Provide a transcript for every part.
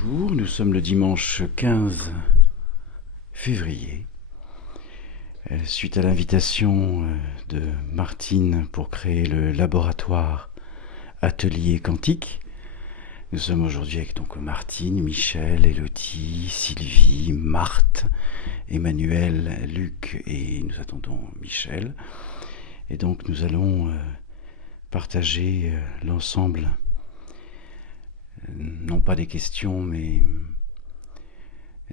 Bonjour, nous sommes le dimanche 15 février. Suite à l'invitation de Martine pour créer le laboratoire Atelier Quantique, nous sommes aujourd'hui avec donc Martine, Michel, Élodie, Sylvie, Marthe, Emmanuel, Luc et nous attendons Michel. Et donc nous allons partager l'ensemble, non pas des questions, mais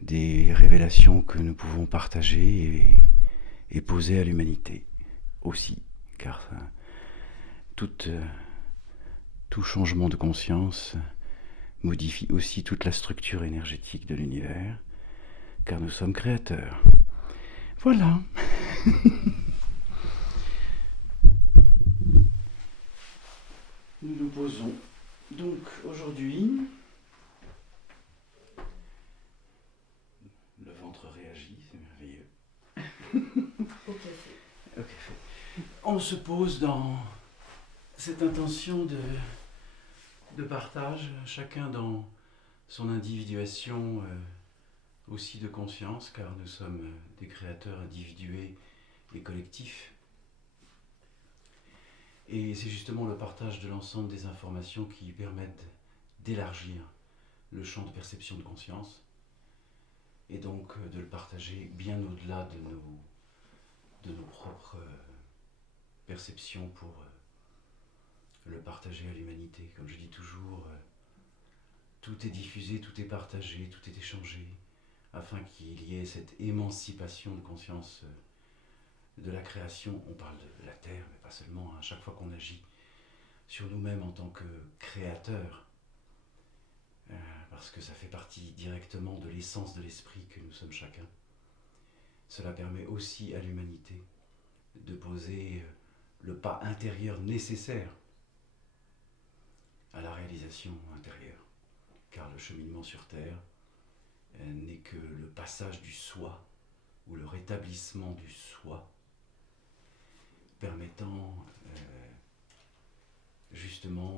des révélations que nous pouvons partager et poser à l'humanité aussi, car tout changement de conscience modifie aussi toute la structure énergétique de l'univers, car nous sommes créateurs. Voilà. Nous nous posons donc aujourd'hui. Le ventre réagit, c'est merveilleux. Au café. Au café. On se pose dans cette intention de partage, chacun dans son individuation aussi de conscience, car nous sommes des créateurs individués et collectifs. Et c'est justement le partage de l'ensemble des informations qui permettent d'élargir le champ de perception de conscience, et donc de le partager bien au-delà de nos propres perceptions pour le partager à l'humanité. Comme je dis toujours, tout est diffusé, tout est partagé, tout est échangé, afin qu'il y ait cette émancipation de conscience de la création. On parle de la Terre, mais pas seulement. À chaque fois qu'on agit sur nous-mêmes en tant que créateurs, parce que ça fait partie directement de l'essence de l'esprit que nous sommes chacun. Cela permet aussi à l'humanité de poser le pas intérieur nécessaire à la réalisation intérieure, car le cheminement sur Terre n'est que le passage du soi, ou le rétablissement du soi, permettant justement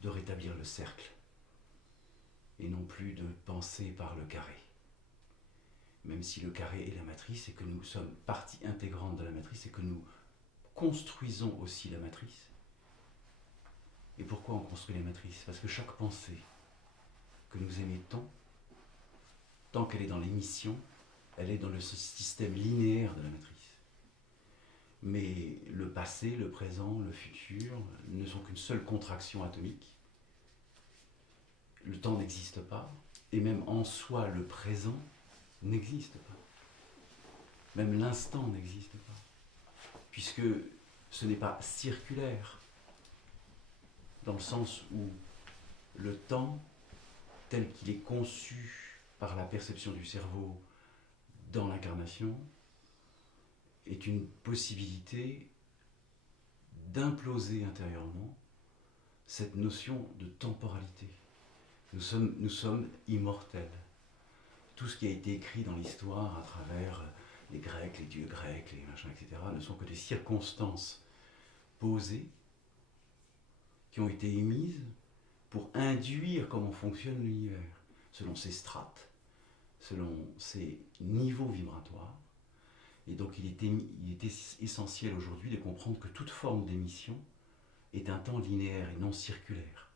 de rétablir le cercle, et non plus de penser par le carré. Même si le carré est la matrice et que nous sommes partie intégrante de la matrice et que nous construisons aussi la matrice. Et pourquoi on construit la matrice ? Parce que chaque pensée que nous émettons, tant qu'elle est dans l'émission, elle est dans le système linéaire de la matrice. Mais le passé, le présent, le futur ne sont qu'une seule contraction atomique. Le temps n'existe pas, et même en soi, le présent n'existe pas. Même l'instant n'existe pas, puisque ce n'est pas circulaire, dans le sens où le temps, tel qu'il est conçu par la perception du cerveau dans l'incarnation, est une possibilité d'imploser intérieurement cette notion de temporalité. Nous sommes immortels. Tout ce qui a été écrit dans l'histoire à travers les Grecs, les dieux grecs, les machins, etc., ne sont que des circonstances posées qui ont été émises pour induire comment fonctionne l'univers, selon ses strates, selon ses niveaux vibratoires. Et donc il était essentiel aujourd'hui de comprendre que toute forme d'émission est un temps linéaire et non circulaire.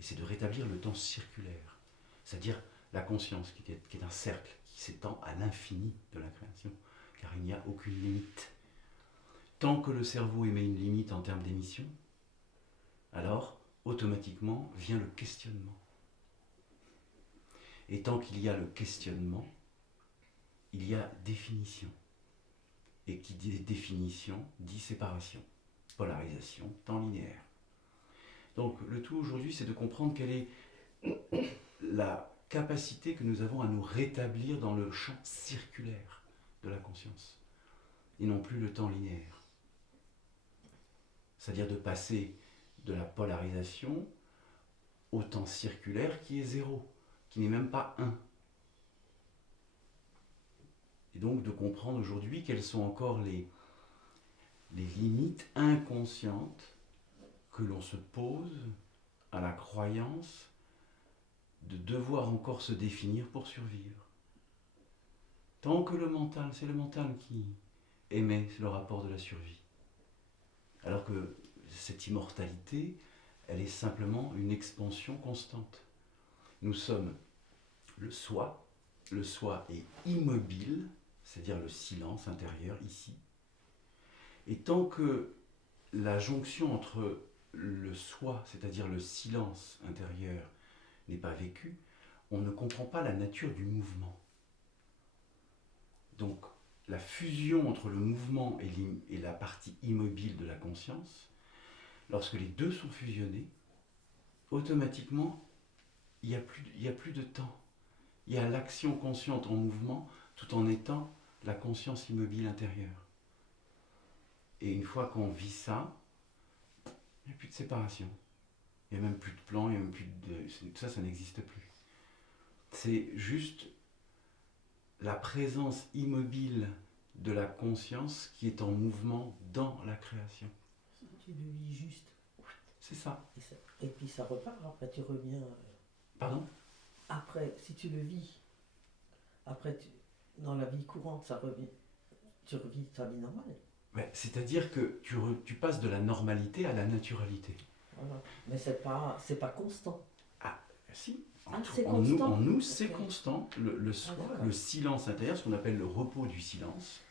Et c'est de rétablir le temps circulaire, c'est-à-dire la conscience qui est un cercle qui s'étend à l'infini de la création, car il n'y a aucune limite. Tant que le cerveau émet une limite en termes d'émission, alors automatiquement vient le questionnement. Et tant qu'il y a le questionnement, il y a définition. Et qui dit définition, dit séparation, polarisation, temps linéaire. Donc le tout aujourd'hui, c'est de comprendre quelle est la capacité que nous avons à nous rétablir dans le champ circulaire de la conscience, et non plus le temps linéaire. C'est-à-dire de passer de la polarisation au temps circulaire qui est zéro, qui n'est même pas 1. Et donc de comprendre aujourd'hui quelles sont encore les limites inconscientes que l'on se pose à la croyance de devoir encore se définir pour survivre. Tant que c'est le mental qui émet le rapport de la survie. Alors que cette immortalité, elle est simplement une expansion constante. Nous sommes le soi est immobile, c'est-à-dire le silence intérieur ici. Et tant que la jonction entre le soi, c'est-à-dire le silence intérieur, n'est pas vécue, on ne comprend pas la nature du mouvement. Donc, la fusion entre le mouvement et la partie immobile de la conscience, lorsque les deux sont fusionnés, automatiquement, il n'y a plus de temps. Il y a l'action consciente en mouvement tout en étant la conscience immobile intérieure. Et une fois qu'on vit ça, il n'y a plus de séparation. Il n'y a même plus de plan, il n'y a même plus de... Ça n'existe plus. C'est juste la présence immobile de la conscience qui est en mouvement dans la création. Tu le vis juste. C'est ça. Et puis ça repart, après tu reviens... Pardon ? Après, si tu le vis, après dans la vie courante, ça revient, tu revis ta vie normale. Ouais, c'est-à-dire que tu passes de la normalité à la naturalité. Voilà. Mais c'est pas constant. Ah, si. C'est constant. En nous, c'est constant. Le soi, le silence intérieur, ce qu'on appelle le repos du silence,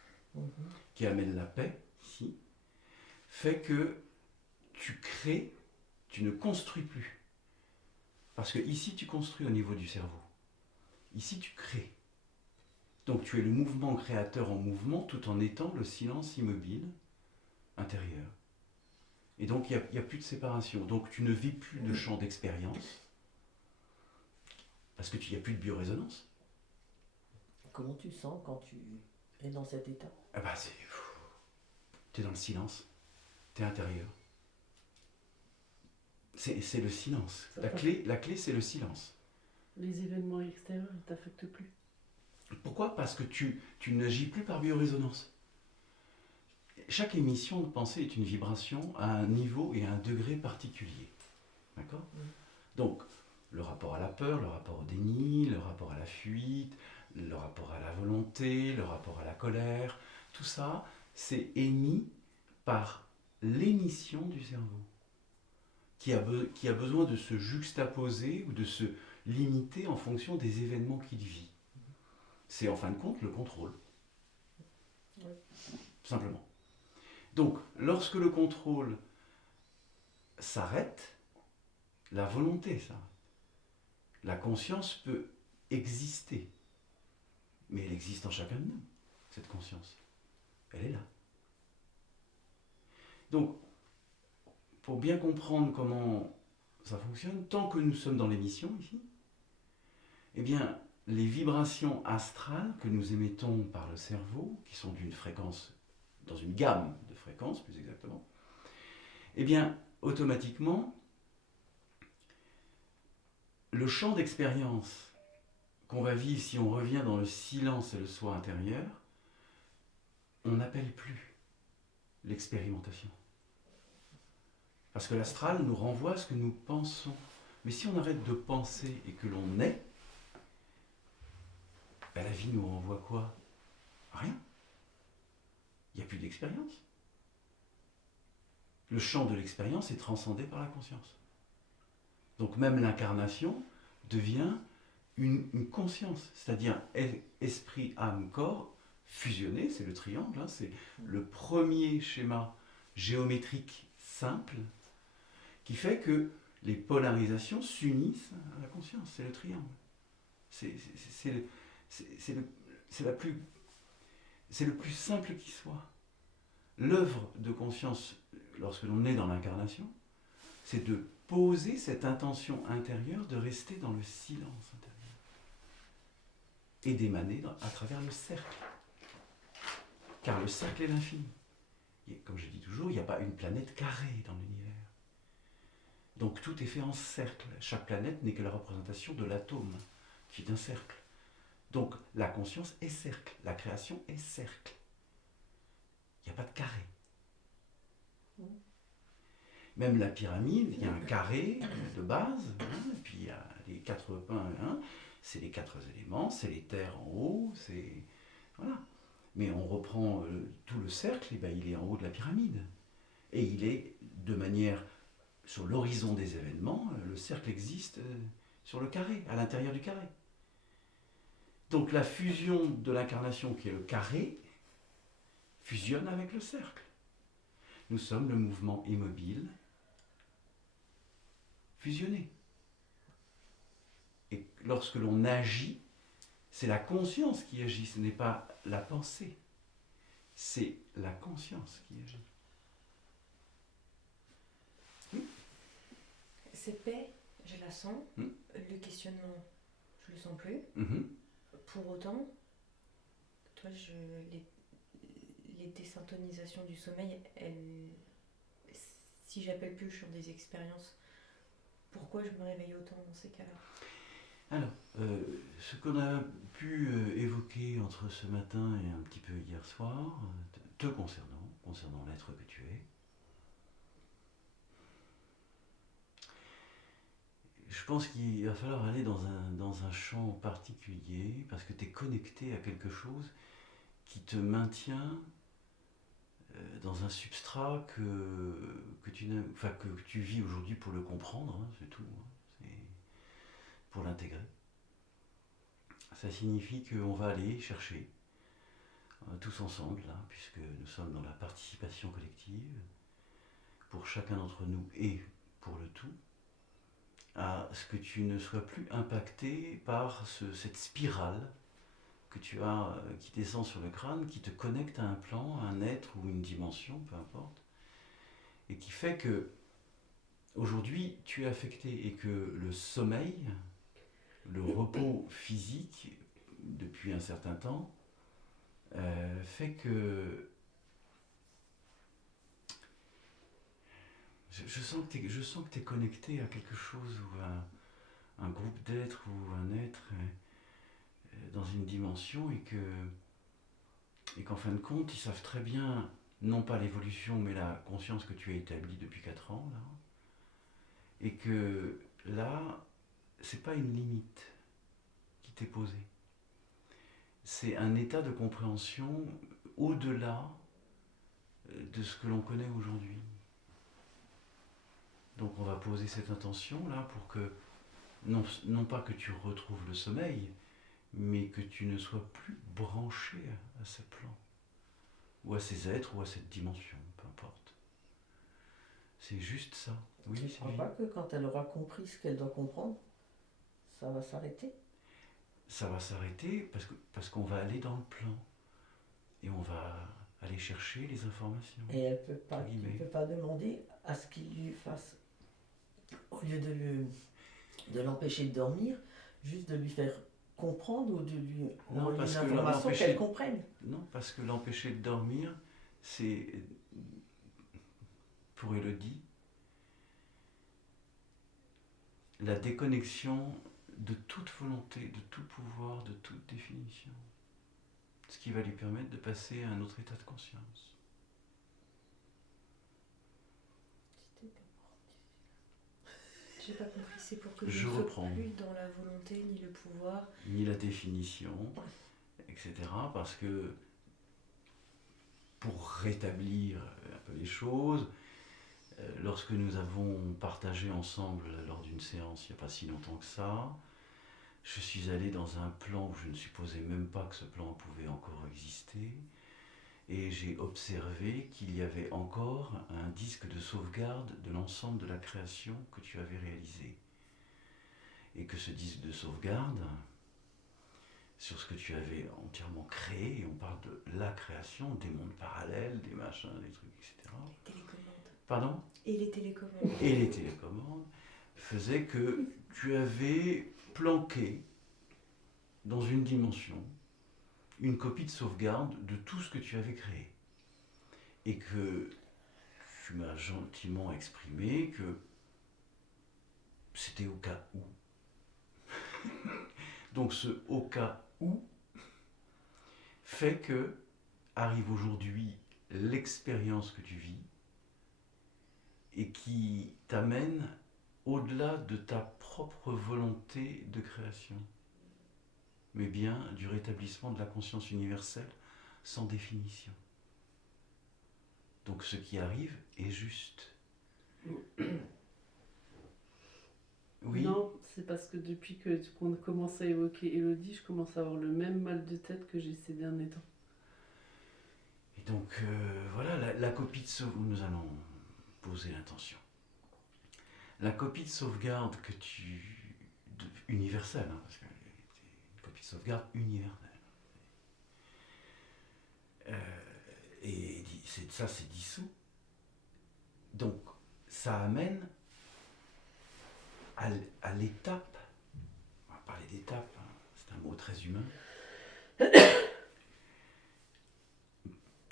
qui amène la paix, ici, fait que tu crées, tu ne construis plus. Parce que ici, tu construis au niveau du cerveau. Ici, tu crées. Donc, tu es le mouvement créateur en mouvement tout en étant le silence immobile intérieur. Et donc, il n'y a plus de séparation. Donc, tu ne vis plus de champ d'expérience. Parce qu'il n'y a plus de biorésonance. Comment tu sens quand tu es dans cet état ? Ah bah, tu es dans le silence. Tu es intérieur. C'est le silence. La clé, c'est le silence. Les événements extérieurs ne t'affectent plus. Pourquoi ? Parce que tu n'agis plus par biorésonance. Chaque émission de pensée est une vibration à un niveau et à un degré particulier. D'accord ? Donc, le rapport à la peur, le rapport au déni, le rapport à la fuite, le rapport à la volonté, le rapport à la colère, tout ça, c'est émis par l'émission du cerveau, qui a besoin de se juxtaposer ou de se limiter en fonction des événements qu'il vit. C'est en fin de compte le contrôle. Oui. Simplement. Donc, lorsque le contrôle s'arrête, la volonté s'arrête. La conscience peut exister, mais elle existe en chacun de nous, cette conscience. Elle est là. Donc, pour bien comprendre comment ça fonctionne, tant que nous sommes dans l'émission ici, eh bien, les vibrations astrales que nous émettons par le cerveau, qui sont d'une fréquence, dans une gamme de fréquences plus exactement, eh bien, automatiquement, le champ d'expérience qu'on va vivre si on revient dans le silence et le soi intérieur, on n'appelle plus l'expérimentation. Parce que l'astral nous renvoie à ce que nous pensons. Mais si on arrête de penser et que l'on est, ben la vie nous renvoie quoi ? Rien. Il n'y a plus d'expérience. Le champ de l'expérience est transcendé par la conscience. Donc même l'incarnation devient une conscience, c'est-à-dire esprit, âme, corps, fusionné, c'est le triangle, hein, c'est le premier schéma géométrique simple qui fait que les polarisations s'unissent à la conscience, c'est le triangle. C'est le plus simple qui soit. L'œuvre de conscience, lorsque l'on est dans l'incarnation, c'est de poser cette intention intérieure de rester dans le silence intérieur et d'émaner à travers le cercle. Car le cercle est l'infini. Et comme je dis toujours, il n'y a pas une planète carrée dans l'univers. Donc tout est fait en cercle. Chaque planète n'est que la représentation de l'atome, qui est un cercle. Donc la conscience est cercle, la création est cercle. Il n'y a pas de carré. Même la pyramide, il y a un carré de base, hein, et puis il y a les 4 points, hein, c'est les 4 éléments, c'est les terres en haut, c'est... Voilà. Mais on reprend tout le cercle, et ben, il est en haut de la pyramide. Et il est de manière, sur l'horizon des événements, le cercle existe sur le carré, à l'intérieur du carré. Donc la fusion de l'incarnation qui est le carré, fusionne avec le cercle. Nous sommes le mouvement immobile fusionné. Et lorsque l'on agit, c'est la conscience qui agit, ce n'est pas la pensée. C'est la conscience qui agit. Cette paix, je la sens. Le questionnement, je le sens plus. Pour autant, toi, les désyntonisations du sommeil, si j'appelle plus sur des expériences, pourquoi je me réveille autant dans ces cas-là? Alors, ce qu'on a pu évoquer entre ce matin et un petit peu hier soir, te concernant l'être que tu es, je pense qu'il va falloir aller dans un champ particulier parce que tu es connecté à quelque chose qui te maintient dans un substrat que tu vis aujourd'hui pour le comprendre, hein, c'est tout, hein, c'est pour l'intégrer. Ça signifie qu'on va aller chercher, tous ensemble, là, puisque nous sommes dans la participation collective, pour chacun d'entre nous et pour le tout, à ce que tu ne sois plus impacté par cette spirale que tu as, qui descend sur le crâne, qui te connecte à un plan, à un être ou une dimension, peu importe, et qui fait que aujourd'hui tu es affecté et que le sommeil, le repos physique, depuis un certain temps, fait que je sens que tu es connecté à quelque chose, ou à un groupe d'êtres, ou un être dans une dimension, et qu'en fin de compte, ils savent très bien, non pas l'évolution, mais la conscience que tu as établie depuis 4 ans, là, et que là, c'est pas une limite qui t'est posée. C'est un état de compréhension au-delà de ce que l'on connaît aujourd'hui. Donc on va poser cette intention là pour que, non pas que tu retrouves le sommeil, mais que tu ne sois plus branché à ce plan, ou à ces êtres, ou à cette dimension, peu importe. C'est juste ça. Oui, tu ne crois pas que quand elle aura compris ce qu'elle doit comprendre, ça va s'arrêter? Ça va s'arrêter parce qu'on va aller dans le plan, et on va aller chercher les informations. Et elle ne peut pas demander à ce qu'il lui fasse, au lieu de l'empêcher de dormir, juste de lui faire comprendre, ou de lui envoyer une information qu'elle comprenne. Non, parce que l'empêcher de dormir, c'est, pour Élodie, la déconnexion de toute volonté, de tout pouvoir, de toute définition. Ce qui va lui permettre de passer à un autre état de conscience. J'ai pas compris, c'est pour que je ne sois plus dans la volonté, ni le pouvoir, ni la définition, etc. Parce que pour rétablir un peu les choses, lorsque nous avons partagé ensemble lors d'une séance il n'y a pas si longtemps que ça, je suis allé dans un plan où je ne supposais même pas que ce plan pouvait encore exister, et j'ai observé qu'il y avait encore un disque de sauvegarde de l'ensemble de la création que tu avais réalisé. Et que ce disque de sauvegarde, sur ce que tu avais entièrement créé, et on parle de la création, des mondes parallèles, des machins, des trucs, etc. Les télécommandes. Pardon ? Et les télécommandes. Et les télécommandes faisaient que tu avais planqué dans une dimension une copie de sauvegarde de tout ce que tu avais créé. Et que tu m'as gentiment exprimé que c'était au cas où. Donc ce au cas où fait que arrive aujourd'hui l'expérience que tu vis, et qui t'amène au-delà de ta propre volonté de création, mais bien du rétablissement de la conscience universelle sans définition. Donc ce qui arrive est juste. Oui. Non, c'est parce que depuis qu'on commence à évoquer Élodie, je commence à avoir le même mal de tête que j'ai ces derniers temps. Et donc voilà, la copie de sauvegarde, nous allons poser l'intention. La copie de sauvegarde que universelle, parce que c'est une copie de sauvegarde universelle. Et ça, c'est dissous. Donc, ça amène à l'étape, on va parler d'étape, hein, c'est un mot très humain,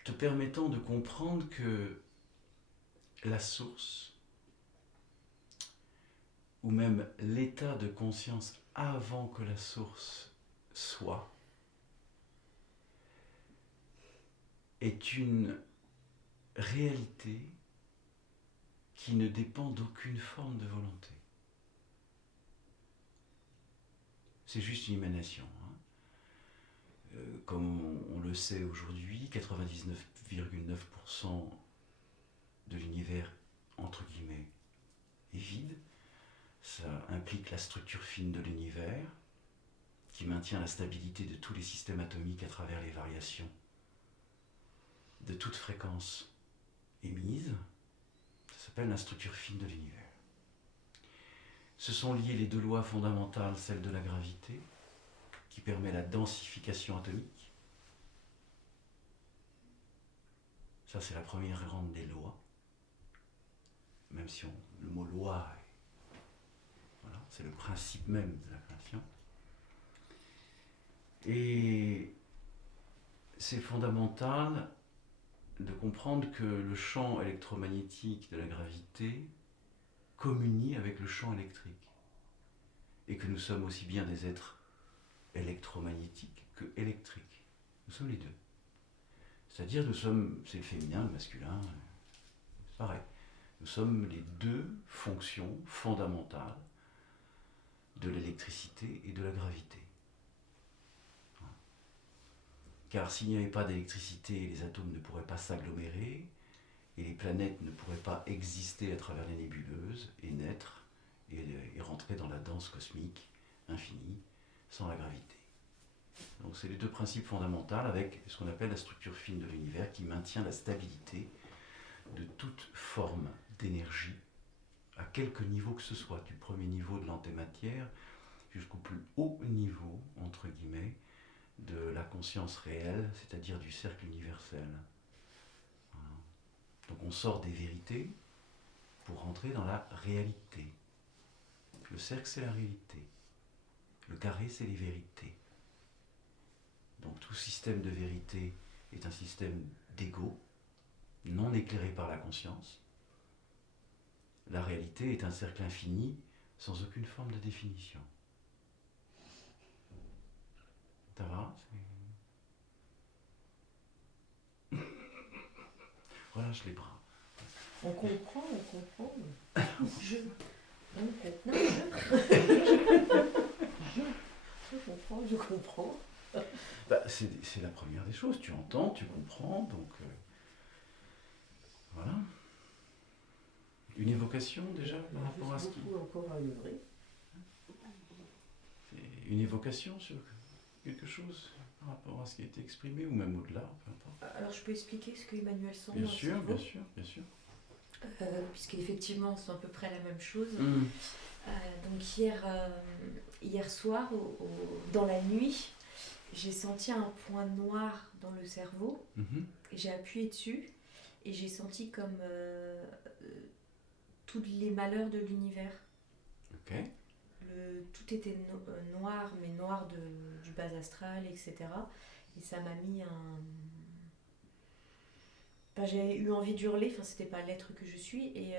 te permettant de comprendre que la source, ou même l'état de conscience avant que la source soit, est une réalité qui ne dépend d'aucune forme de volonté. C'est juste une émanation. Hein. Comme on le sait aujourd'hui, 99,9% de l'univers, entre guillemets, est vide. Ça implique la structure fine de l'univers, qui maintient la stabilité de tous les systèmes atomiques à travers les variations de toute fréquence émise. Ça s'appelle la structure fine de l'univers. Se sont liées les deux lois fondamentales, celle de la gravité, qui permet la densification atomique. Ça, c'est la première grande des lois. Même si le mot loi, voilà, c'est le principe même de la création. Et c'est fondamental de comprendre que le champ électromagnétique de la gravité communie avec le champ électrique. Et que nous sommes aussi bien des êtres électromagnétiques que électriques. Nous sommes les deux. C'est-à-dire, c'est le féminin, le masculin, c'est pareil. Nous sommes les deux fonctions fondamentales de l'électricité et de la gravité. Car s'il n'y avait pas d'électricité, les atomes ne pourraient pas s'agglomérer, et les planètes ne pourraient pas exister à travers les nébuleuses, et naître, et rentrer dans la danse cosmique infinie, sans la gravité. Donc c'est les deux principes fondamentaux avec ce qu'on appelle la structure fine de l'univers, qui maintient la stabilité de toute forme d'énergie, à quelque niveau que ce soit, du premier niveau de l'antématière jusqu'au plus haut niveau, entre guillemets, de la conscience réelle, c'est-à-dire du cercle universel. Voilà. Donc on sort des vérités pour rentrer dans la réalité. Le cercle, c'est la réalité. Le carré, c'est les vérités. Donc tout système de vérité est un système d'ego, non éclairé par la conscience. La réalité est un cercle infini, sans aucune forme de définition. Ça va ? Relâche les bras. On comprend. Je comprends. Bah, c'est la première des choses. Tu entends, tu comprends, donc voilà. Une évocation déjà par rapport à ce qui... encore à œuvrer. C'est une évocation sur quelque chose par rapport à ce qui a été exprimé, ou même au-delà, peu importe. Alors je peux expliquer ce que Emmanuel sent. Bien sûr. Puisqu'effectivement c'est à peu près la même chose. Donc hier soir, dans la nuit, j'ai senti un point noir dans le cerveau. Et j'ai appuyé dessus et j'ai senti comme tous les malheurs de l'univers. Ok. Tout était noir, mais noir du bas astral, etc. Et ça m'a mis un... Enfin, j'ai eu envie d'hurler, enfin, c'était pas l'être que je suis. Et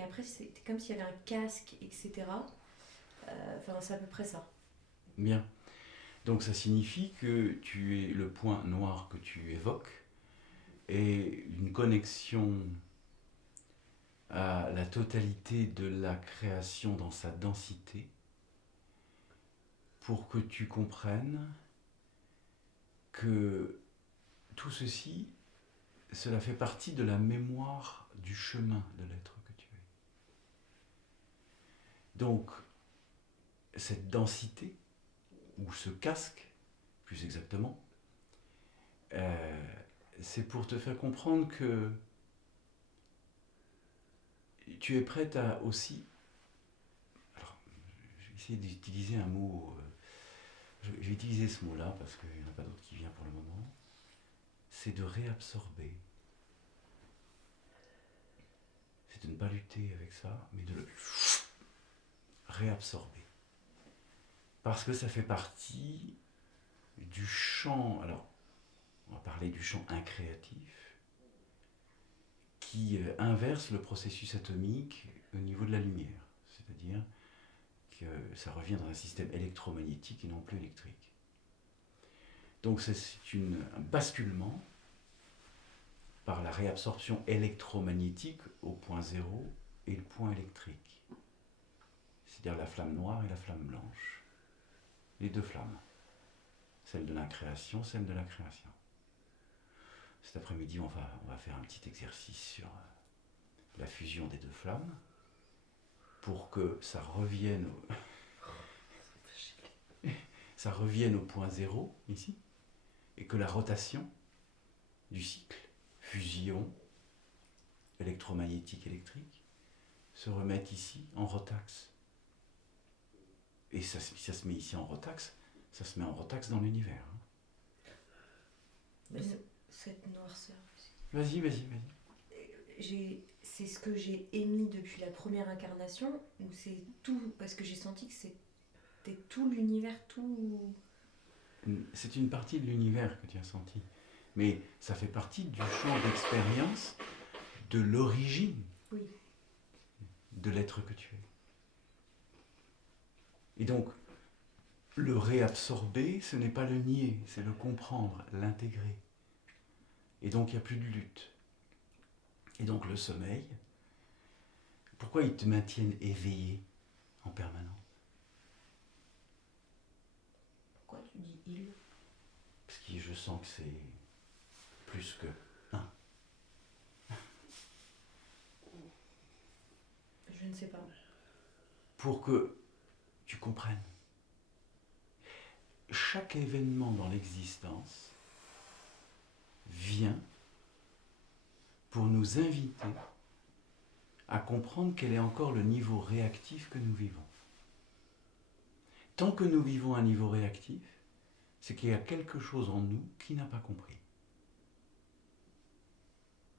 après, c'était comme s'il y avait un casque, etc. Enfin, c'est à peu près ça. Bien. Donc ça signifie que tu es le point noir que tu évoques et une connexion à la totalité de la création dans sa densité pour que tu comprennes que tout ceci, cela fait partie de la mémoire du chemin de l'être que tu es. Donc, cette densité, ou ce casque, plus exactement, c'est pour te faire comprendre que tu es prête à aussi... Alors, je vais essayer d'utiliser un mot... je vais utiliser ce mot-là parce qu'il n'y en a pas d'autre qui vient pour le moment. C'est de réabsorber. C'est de ne pas lutter avec ça, mais de le réabsorber. Parce que ça fait partie du champ, alors on va parler du champ incréatif, qui inverse le processus atomique au niveau de la lumière. C'est-à-dire que ça revient dans un système électromagnétique et non plus électrique. Donc c'est un basculement par la réabsorption électromagnétique au point zéro et le point électrique. C'est-à-dire la flamme noire et la flamme blanche. Les deux flammes. Celle de l'incréation, celle de la création. Cet après-midi, on va faire un petit exercice sur la fusion des deux flammes pour que ça revienne au point zéro, ici, et que la rotation du cycle, fusion électromagnétique-électrique, se remette ici en rotaxe. Et ça se met ici en rotaxe, ça se met en rotaxe dans l'univers. Mais cette noirceur. Vas-y. C'est ce que j'ai émis depuis la première incarnation, ou c'est tout, parce que j'ai senti que c'était tout l'univers, tout... C'est une partie de l'univers que tu as senti, mais ça fait partie du champ d'expérience de l'origine de l'être que tu es. Et donc, le réabsorber, ce n'est pas le nier, c'est le comprendre, l'intégrer. Et donc, il n'y a plus de lutte. Et donc, le sommeil, pourquoi ils te maintiennent éveillé en permanence? Pourquoi tu dis il? Parce que je sens que c'est plus que un. Je ne sais pas. Pour que tu comprennes. Chaque événement dans l'existence vient pour nous inviter à comprendre quel est encore le niveau réactif que nous vivons. Tant que nous vivons à un niveau réactif, c'est qu'il y a quelque chose en nous qui n'a pas compris.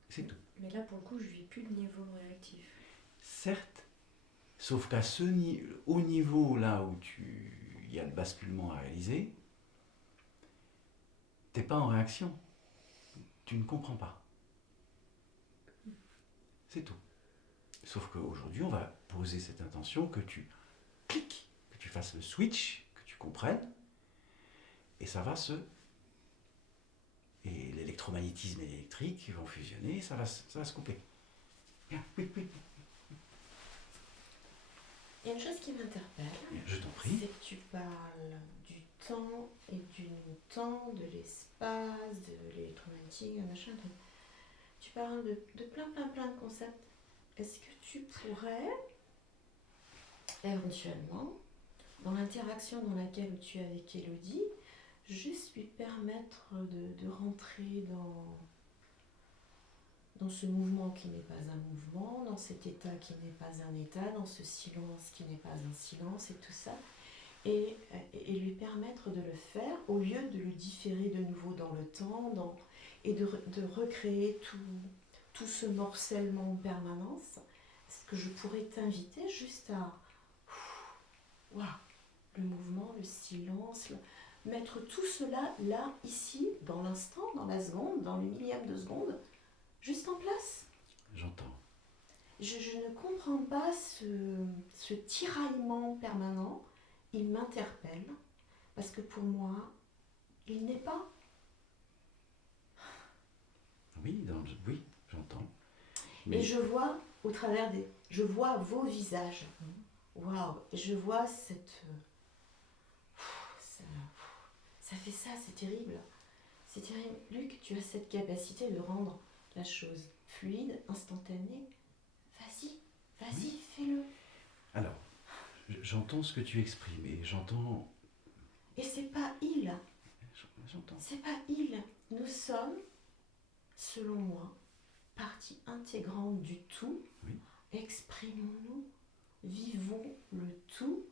C'est tout. Mais là, pour le coup, je vis plus de niveau réactif. Certes, sauf qu'à au niveau là où il y a le basculement à réaliser, tu n'es pas en réaction. Tu ne comprends pas. C'est tout. Sauf qu'aujourd'hui, on va poser cette intention que tu cliques, que tu fasses le switch, que tu comprennes, et ça va et l'électromagnétisme et l'électrique vont fusionner, et ça va se couper. Bien, oui. Il y a une chose qui m'interpelle. Je t'en prie. C'est que tu parles du temps et du temps, de l'espace, de l'électromagnétique, machin. Tu parles de plein de concepts. Est-ce que tu pourrais, éventuellement, dans l'interaction dans laquelle tu es avec Elodie, juste lui permettre de rentrer dans ce mouvement qui n'est pas un mouvement, dans cet état qui n'est pas un état, dans ce silence qui n'est pas un silence et tout ça, et lui permettre de le faire au lieu de le différer de nouveau dans le temps et de recréer tout ce morcellement en permanence. Est-ce que je pourrais t'inviter juste à le mouvement, le silence, mettre tout cela là, ici, dans l'instant, dans la seconde, dans le millième de seconde, juste en place? J'entends. Je ne comprends pas ce tiraillement permanent. Il m'interpelle parce que pour moi, il n'est pas. Oui, j'entends. Mais... Et je vois au travers des... Je vois vos visages. Waouh. Et je vois cette... Ça fait ça, c'est terrible. C'est terrible. Luc, tu as cette capacité de rendre la chose fluide, instantanée. Vas-y, Oui. fais-le. Alors, j'entends ce que tu exprimes et j'entends... Et c'est pas il. J'entends. C'est pas il. Nous sommes, selon moi, partie intégrante du tout. Oui. Exprimons-nous, vivons le tout,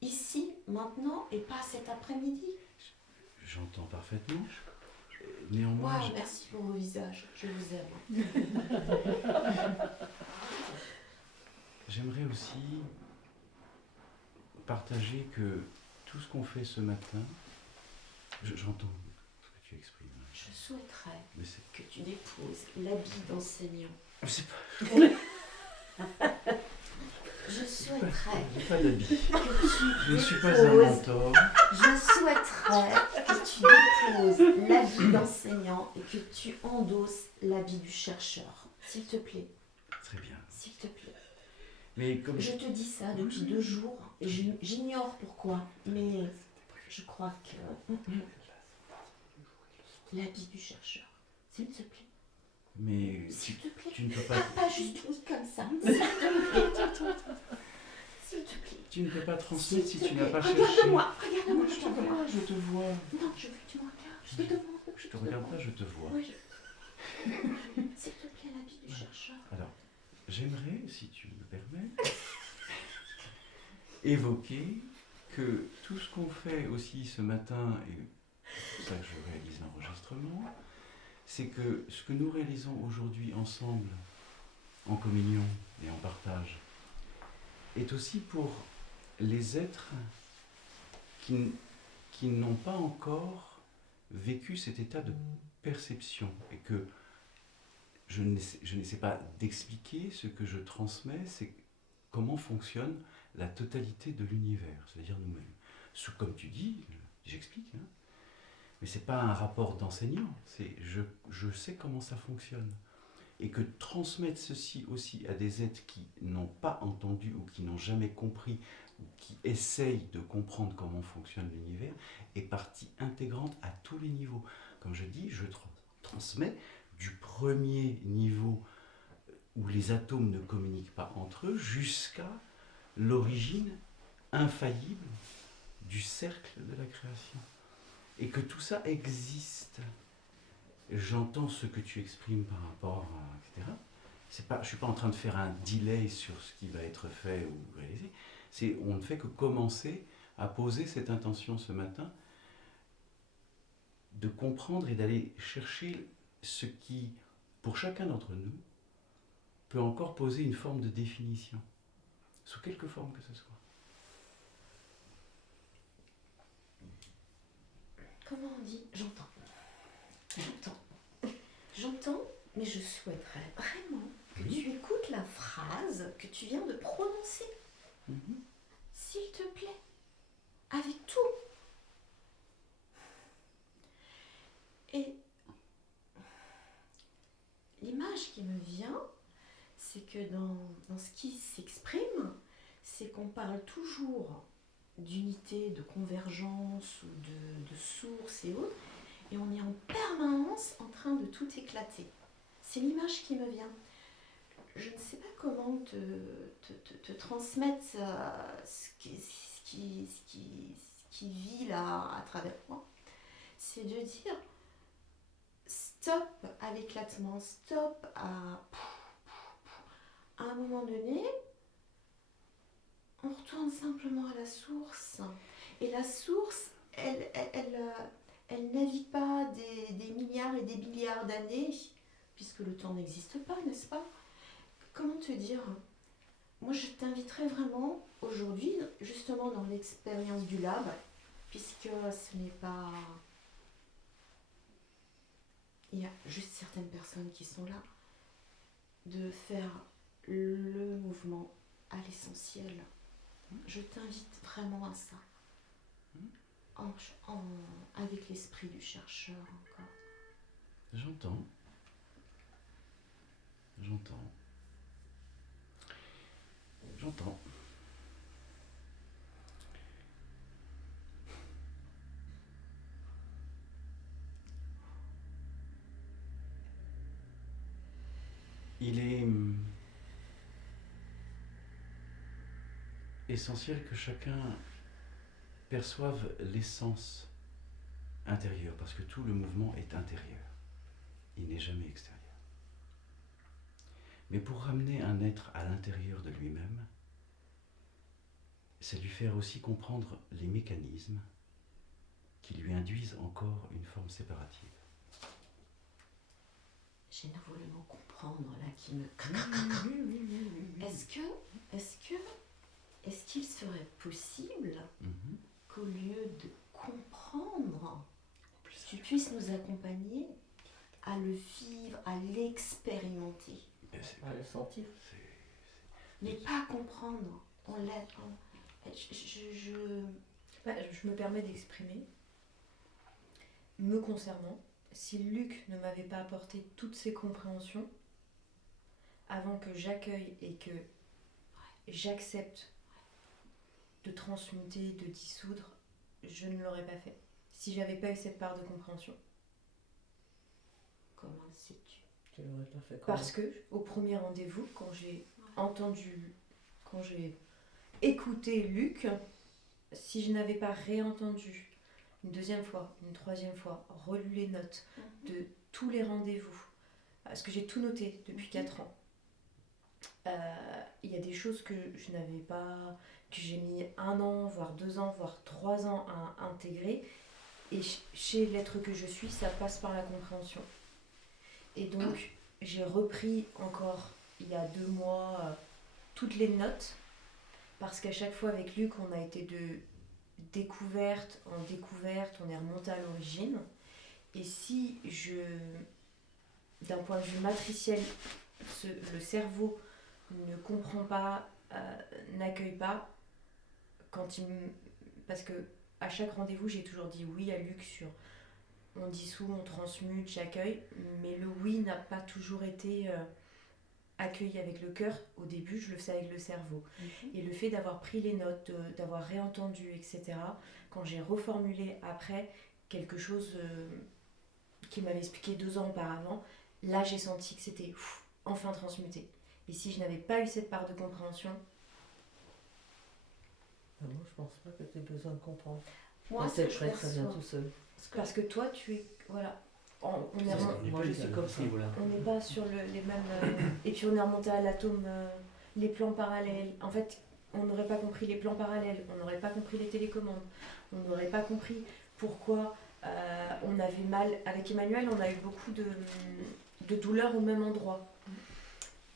ici, maintenant, et pas cet après-midi. J'entends parfaitement. Néanmoins... Waouh, merci pour vos visages, je vous aime. J'aimerais aussi partager que tout ce qu'on fait ce matin, j'entends ce que tu exprimes. Je souhaiterais Mais c'est... que tu déposes l'habit d'enseignant. C'est pas... Je souhaiterais J'ai pas d'habit. que tu Je ne suis pas un déposes... mentor. Je souhaiterais que tu déposes l'habit d'enseignant et que tu endosses l'habit du chercheur. S'il te plaît. Très bien. S'il te plaît. Mais comme... Je te dis ça depuis 2 jours. Et j'ignore pourquoi. Mais je crois que... L'habit du chercheur. S'il te plaît. Mais S'il te plaît. tu ne peux pas... Pas juste comme ça. S'il te plaît. S'il te plaît. Tu ne peux pas transmettre si tu n'as pas cherché. Regarde-moi, je Je te te vois. vois, je te vois. Non, je veux que tu me regardes. Je te demande. Je te regarde pas, je te vois. Oui. S'il te plaît, l'habit du chercheur. Alors, j'aimerais, si tu me permets, évoquer que tout ce qu'on fait aussi ce matin, et c'est pour ça que je réalise l'enregistrement, c'est que ce que nous réalisons aujourd'hui ensemble, en communion et en partage, est aussi pour les êtres qui n'ont pas encore vécu cet état de perception et que je n'essaie pas d'expliquer. Ce que je transmets, c'est comment fonctionne la totalité de l'univers, c'est-à-dire nous-mêmes. Comme tu dis, j'explique, hein, mais ce n'est pas un rapport d'enseignant, c'est je sais comment ça fonctionne. Et que transmettre ceci aussi à des êtres qui n'ont pas entendu ou qui n'ont jamais compris ou qui essayent de comprendre comment fonctionne l'univers est partie intégrante à tous les niveaux. Comme je dis, je transmets du premier niveau où les atomes ne communiquent pas entre eux jusqu'à l'origine infaillible du cercle de la création. Et que tout ça existe. J'entends ce que tu exprimes par rapport à... etc. Je ne suis pas en train de faire un delay sur ce qui va être fait ou réalisé. On ne fait que commencer à poser cette intention ce matin de comprendre et d'aller chercher ce qui, pour chacun d'entre nous, peut encore poser une forme de définition, sous quelque forme que ce soit. Comment on dit ? J'entends. J'entends, mais je souhaiterais vraiment que tu écoutes la phrase que tu viens de prononcer. S'il te plaît. Avec tout. Et l'image qui me vient, c'est que dans ce qui s'exprime, c'est qu'on parle toujours d'unité, de convergence ou de source et autres, et on est en permanence en train de tout éclater. C'est l'image qui me vient. Je ne sais pas comment te transmettre ce qui vit là à travers moi. C'est de dire stop à l'éclatement, stop à un moment donné, on retourne simplement à la source. Et la source, elle navigue pas des milliards et des milliards d'années, puisque le temps n'existe pas, n'est-ce pas ? Comment te dire ? Moi, je t'inviterais vraiment aujourd'hui, justement dans l'expérience du lab, puisque ce n'est pas... Il y a juste certaines personnes qui sont là, de faire le mouvement à l'essentiel. Je t'invite vraiment à ça. Avec l'esprit du chercheur encore. J'entends. J'entends. J'entends. Il est essentiel que chacun perçoive l'essence intérieure, parce que tout le mouvement est intérieur. Il n'est jamais extérieur. Mais pour ramener un être à l'intérieur de lui-même, c'est lui faire aussi comprendre les mécanismes qui lui induisent encore une forme séparative. J'ai nouveau le mot comprendre là qui me... Est-ce qu'il serait possible qu'au lieu de comprendre, tu puisses nous accompagner à le vivre, à l'expérimenter, à le sentir. mais pas comprendre. Je me permets d'exprimer. Me concernant, si Luc ne m'avait pas apporté toutes ces compréhensions, avant que j'accueille et que j'accepte de transmuter, de dissoudre, je ne l'aurais pas fait. Si j'avais pas eu cette part de compréhension. Comment sais-tu? Tu l'aurais pas fait comment? Parce que, au premier rendez-vous, quand j'ai entendu, quand j'ai écouté Luc, si je n'avais pas réentendu une deuxième fois, une troisième fois, relu les notes de tous les rendez-vous, parce que j'ai tout noté depuis 4 ans, il y a des choses que je n'avais pas, que j'ai mis 1 an, voire 2 ans, voire 3 ans à intégrer, et chez l'être que je suis, ça passe par la compréhension. Et donc, j'ai repris encore, il y a 2 mois, toutes les notes, parce qu'à chaque fois avec Luc, on a été de découverte en découverte, on est remonté à l'origine. Et si d'un point de vue matriciel, le cerveau ne comprend pas, n'accueille pas, parce que à chaque rendez-vous, j'ai toujours dit oui à Luc sur on dissout, on transmute, j'accueille, mais le oui n'a pas toujours été accueilli avec le cœur. Au début, je le faisais avec le cerveau. Et le fait d'avoir pris les notes, d'avoir réentendu, etc., quand j'ai reformulé après quelque chose qu'il m'avait expliqué 2 ans auparavant, là j'ai senti que c'était enfin transmuté. Et si je n'avais pas eu cette part de compréhension... Moi, je pense pas que tu aies besoin de comprendre. Moi, c'est prêt, ça vient tout seul. Parce que toi, tu es... Voilà. Moi, je suis comme ça. On n'est pas sur les mêmes... et puis on est remonté à l'atome, les plans parallèles. En fait, on n'aurait pas compris les plans parallèles, on n'aurait pas compris les télécommandes, on n'aurait pas compris pourquoi on avait mal. Avec Emmanuel, on a eu beaucoup de douleurs au même endroit.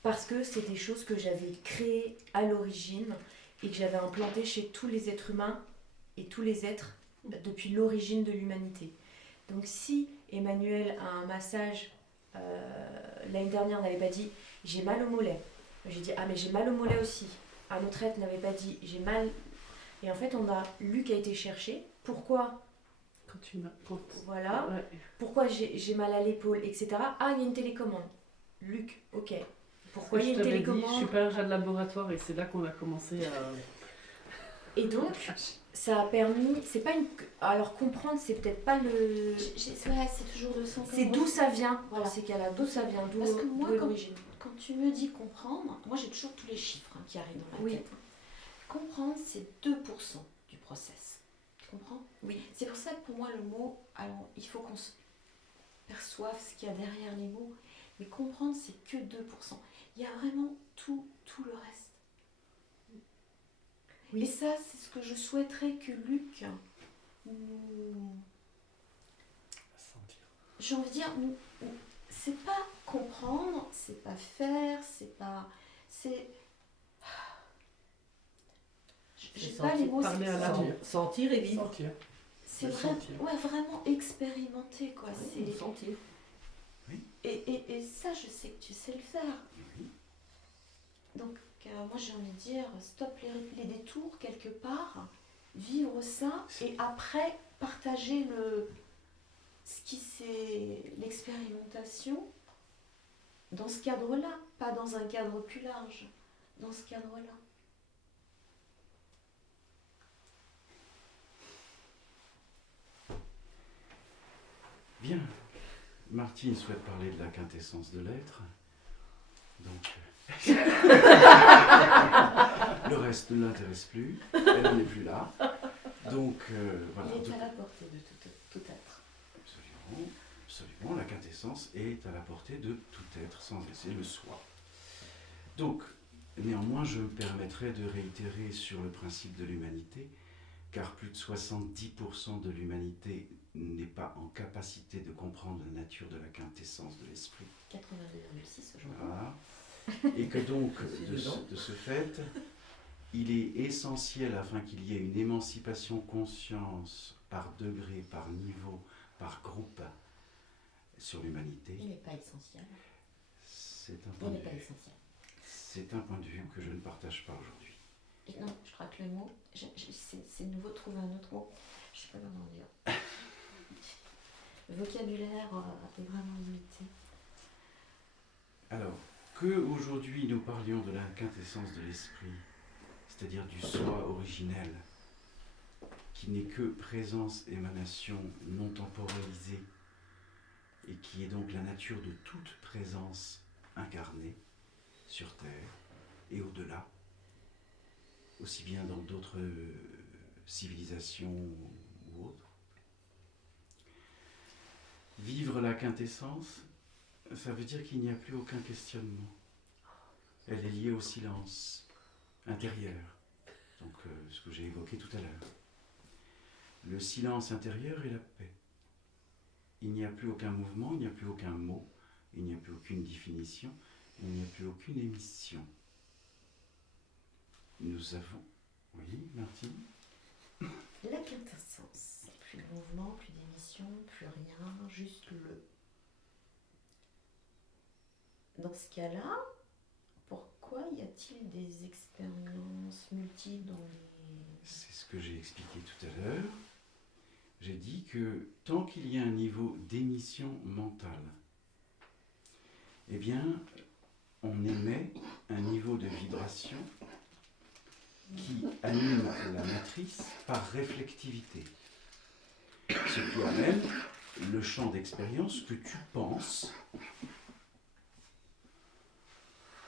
Parce que c'est des choses que j'avais créées à l'origine et que j'avais implantées chez tous les êtres humains et tous les êtres depuis l'origine de l'humanité. Donc si Emmanuel a un massage, l'année dernière n'avait pas dit j'ai mal au mollet, j'ai dit ah mais j'ai mal au mollet aussi. Un autre être n'avait pas dit j'ai mal. Et en fait Luc a été chercher pourquoi voilà, ouais. Pourquoi j'ai mal à l'épaule, etc. Ah, il y a une télécommande. Luc, ok. Pourquoi il y a une télécommande? Je suis pas un rat de laboratoire et c'est là qu'on a commencé à... Et donc, ça a permis... C'est pas une... Alors, comprendre, c'est peut-être pas le... Ouais, c'est toujours le sens. C'est d'où ça vient. Voilà. C'est qu'elle a d'où ça vient, d'où Parce que moi, l'origine. Quand tu me dis comprendre, moi j'ai toujours tous les chiffres qui arrivent dans la tête. Comprendre, c'est 2% du process. Tu comprends? Oui. C'est pour ça que pour moi, le mot... Alors, il faut qu'on se perçoive ce qu'il y a derrière les mots. Mais comprendre, c'est que 2%. Il y a vraiment tout le reste. Oui. Et ça, c'est ce que je souhaiterais que Luc nous... J'ai envie de dire, c'est pas comprendre, c'est pas faire, c'est pas... C'est... J'ai pas les mots, sentir et vivre. C'est vraiment expérimenter, quoi. Oui, c'est sentir. Oui. Et ça, je sais que tu sais le faire. Oui. Donc, moi, j'ai envie de dire, stop les détours quelque part, vivre ça, et après, partager l'expérimentation Dans ce cadre-là, pas dans un cadre plus large. Dans ce cadre-là. Bien. Martine souhaite parler de la quintessence de l'être. Donc, le reste ne l'intéresse plus. Elle n'en est plus là. Donc, voilà. Il est à la portée de tout être. Absolument, absolument. La quintessence est à la portée de tout être, sans essayer le soi. Donc, néanmoins, je me permettrai de réitérer sur le principe de l'humanité, car plus de 70% de l'humanité n'est pas en capacité de comprendre la nature de la quintessence de l'esprit. 82,6 aujourd'hui. Voilà. Et que donc, de ce fait, il est essentiel, afin qu'il y ait une émancipation conscience par degré, par niveau, par groupe sur l'humanité. Il n'est pas essentiel. C'est un Il point de n'est pas vue. essentiel. C'est un point de vue que je ne partage pas aujourd'hui. Et non, je crois que le mot, c'est nouveau, trouver un autre mot. Je ne sais pas comment dire. Le vocabulaire est vraiment limité. Alors, que aujourd'hui nous parlions de la quintessence de l'esprit, c'est-à-dire du soi originel, qui n'est que présence, émanation non temporalisée, et qui est donc la nature de toute présence incarnée sur Terre et au-delà, aussi bien dans d'autres civilisations ou autres. Vivre la quintessence, ça veut dire qu'il n'y a plus aucun questionnement. Elle est liée au silence intérieur, donc ce que j'ai évoqué tout à l'heure. Le silence intérieur est la paix. Il n'y a plus aucun mouvement, il n'y a plus aucun mot, il n'y a plus aucune définition, il n'y a plus aucune émission. Nous avons... Oui, Martine ? La quintessence. Plus de mouvement, plus d'émission, plus rien, juste le. Dans ce cas-là, pourquoi y a-t-il des expériences multiples dans les... C'est ce que j'ai expliqué tout à l'heure. J'ai dit que tant qu'il y a un niveau d'émission mentale, eh bien, on émet un niveau de vibration qui anime la matrice par réflectivité. Ce qui amène le champ d'expérience que tu penses,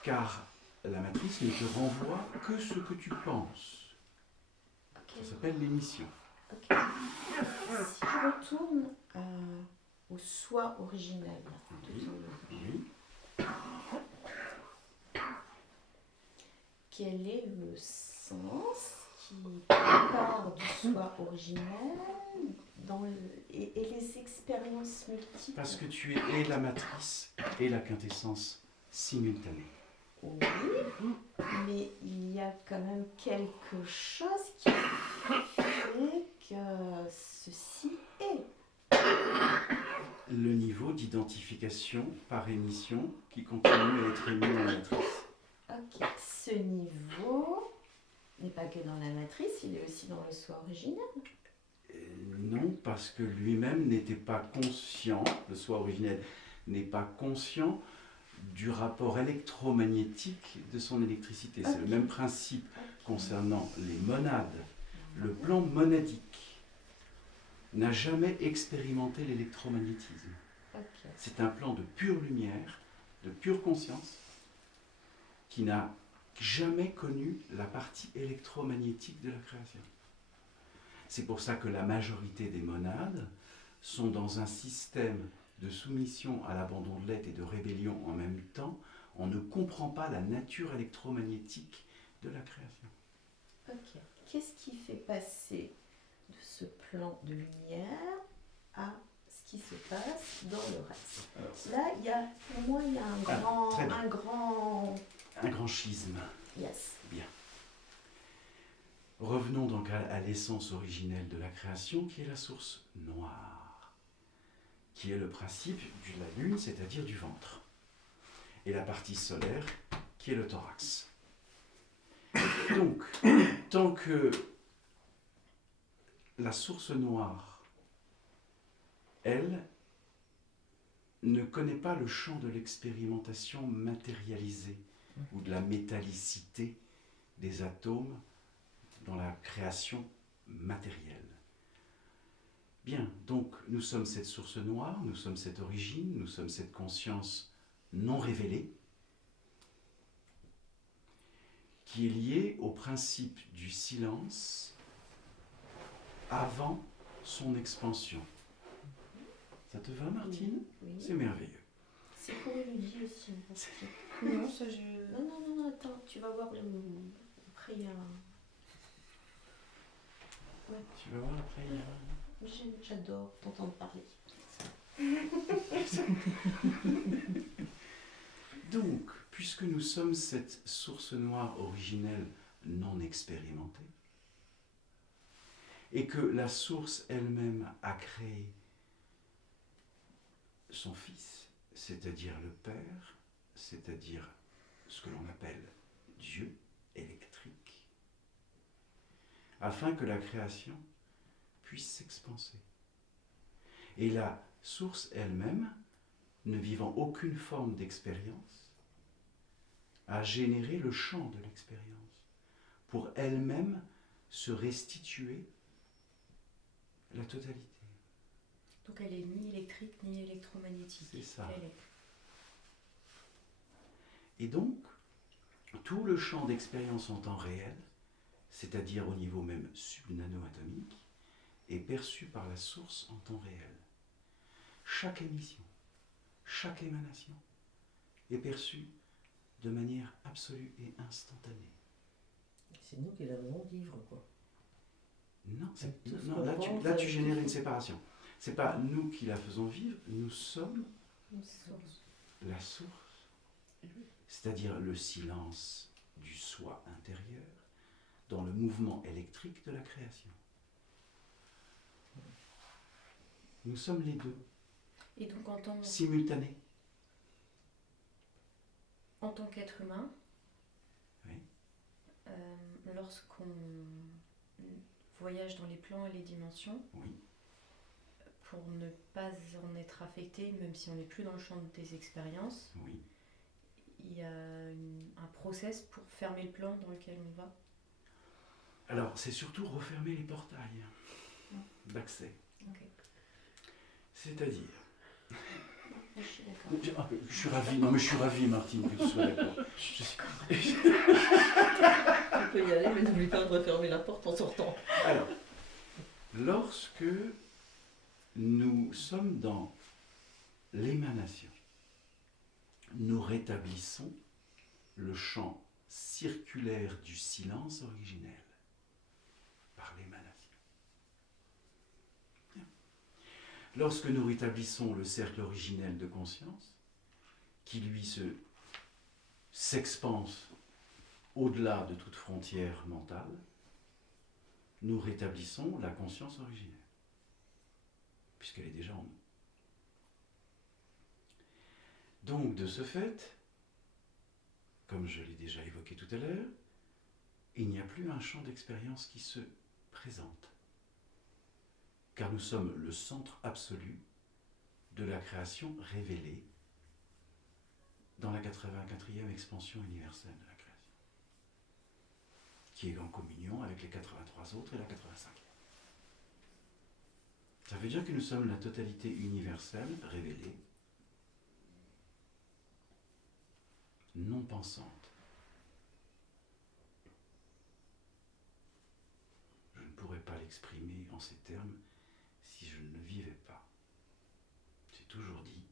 car la matrice ne te renvoie que ce que tu penses. Ça s'appelle l'émission. Ok. Si je retourne au soi originel, tout Oui. quel est le sens qui part du soi originel et les expériences multiples? Parce que tu es et la matrice et la quintessence simultanée. Oui, mais il y a quand même quelque chose qui fait que ceci est. Le niveau d'identification par émission qui continue à être émis dans la matrice. Ok, ce niveau n'est pas que dans la matrice, il est aussi dans le soi originel. Non, parce que lui-même n'était pas conscient, le soi originel n'est pas conscient du rapport électromagnétique de son électricité. C'est le même principe concernant les monades. Le plan monadique n'a jamais expérimenté l'électromagnétisme. C'est un plan de pure lumière, de pure conscience, qui n'a jamais connu la partie électromagnétique de la création. C'est pour ça que la majorité des monades sont dans un système de soumission à l'abandon de l'être et de rébellion en même temps. On ne comprend pas la nature électromagnétique de la création. Ok. Qu'est-ce qui fait passer de ce plan de lumière à ce qui se passe dans le reste? Là, pour moi, il y a un grand schisme. Yes. Bien. Revenons donc à l'essence originelle de la création, qui est la source noire, qui est le principe de la lune, c'est-à-dire du ventre, et la partie solaire, qui est le thorax. Donc, tant que la source noire, elle, ne connaît pas le champ de l'expérimentation matérialisée ou de la métallicité des atomes dans la création matérielle. Bien, donc nous sommes cette source noire, nous sommes cette origine, nous sommes cette conscience non révélée qui est liée au principe du silence avant son expansion. Ça te va, Martine? Oui. C'est merveilleux. C'est pour Elodie aussi. Non, ça je... Non, attends, tu vas voir après il y a... Ouais. Tu vas voir après, il y a... J'adore t'entendre parler. Donc, puisque nous sommes cette source noire originelle non expérimentée, et que la source elle-même a créé son Fils, c'est-à-dire le Père, c'est-à-dire ce que l'on appelle Dieu électrique, afin que la création puisse s'expanser. Et la source elle-même, ne vivant aucune forme d'expérience, a généré le champ de l'expérience pour elle-même se restituer la totalité. Donc elle est ni électrique ni électromagnétique. C'est ça. Elle est... Et donc, tout le champ d'expérience en temps réel, c'est-à-dire au niveau même subnanoatomique, est perçu par la source en temps réel. Chaque émission, chaque émanation est perçue de manière absolue et instantanée. C'est nous qui la faisons vivre, quoi. Non, Avec tout ce non qu'on là, pense, tu avec génères tout une ce- séparation. C'est pas nous qui la faisons vivre, nous sommes une source. la source. C'est-à-dire le silence du soi intérieur dans le mouvement électrique de la création. Nous sommes les deux, Et donc simultanés. en tant qu'être humain, Oui. lorsqu'on voyage dans les plans et les dimensions, Oui. pour ne pas en être affecté, même si on n'est plus dans le champ des expériences, Oui. il y a un process pour fermer le plan dans lequel on va. Alors, c'est surtout refermer les portails d'accès. Ok. C'est-à-dire, Je suis d'accord. je suis ravi, non mais je suis ravi, Martine, que tu sois d'accord. Tu peux y aller, mais n'oublie pas de refermer la porte en sortant. Alors, lorsque nous sommes dans l'émanation, nous rétablissons le champ circulaire du silence originel par l'émanation. Bien. Lorsque nous rétablissons le cercle originel de conscience, qui lui s'expanse au-delà de toute frontière mentale, nous rétablissons la conscience originelle, puisqu'elle est déjà en nous. Donc, de ce fait, comme je l'ai déjà évoqué tout à l'heure, il n'y a plus un champ d'expérience qui se présente, car nous sommes le centre absolu de la création révélée dans la 84e expansion universelle de la création, qui est en communion avec les 83 autres et la 85e. Ça veut dire que nous sommes la totalité universelle révélée, non pensante. Je ne pourrais pas l'exprimer en ces termes si je ne le vivais pas. J'ai toujours dit,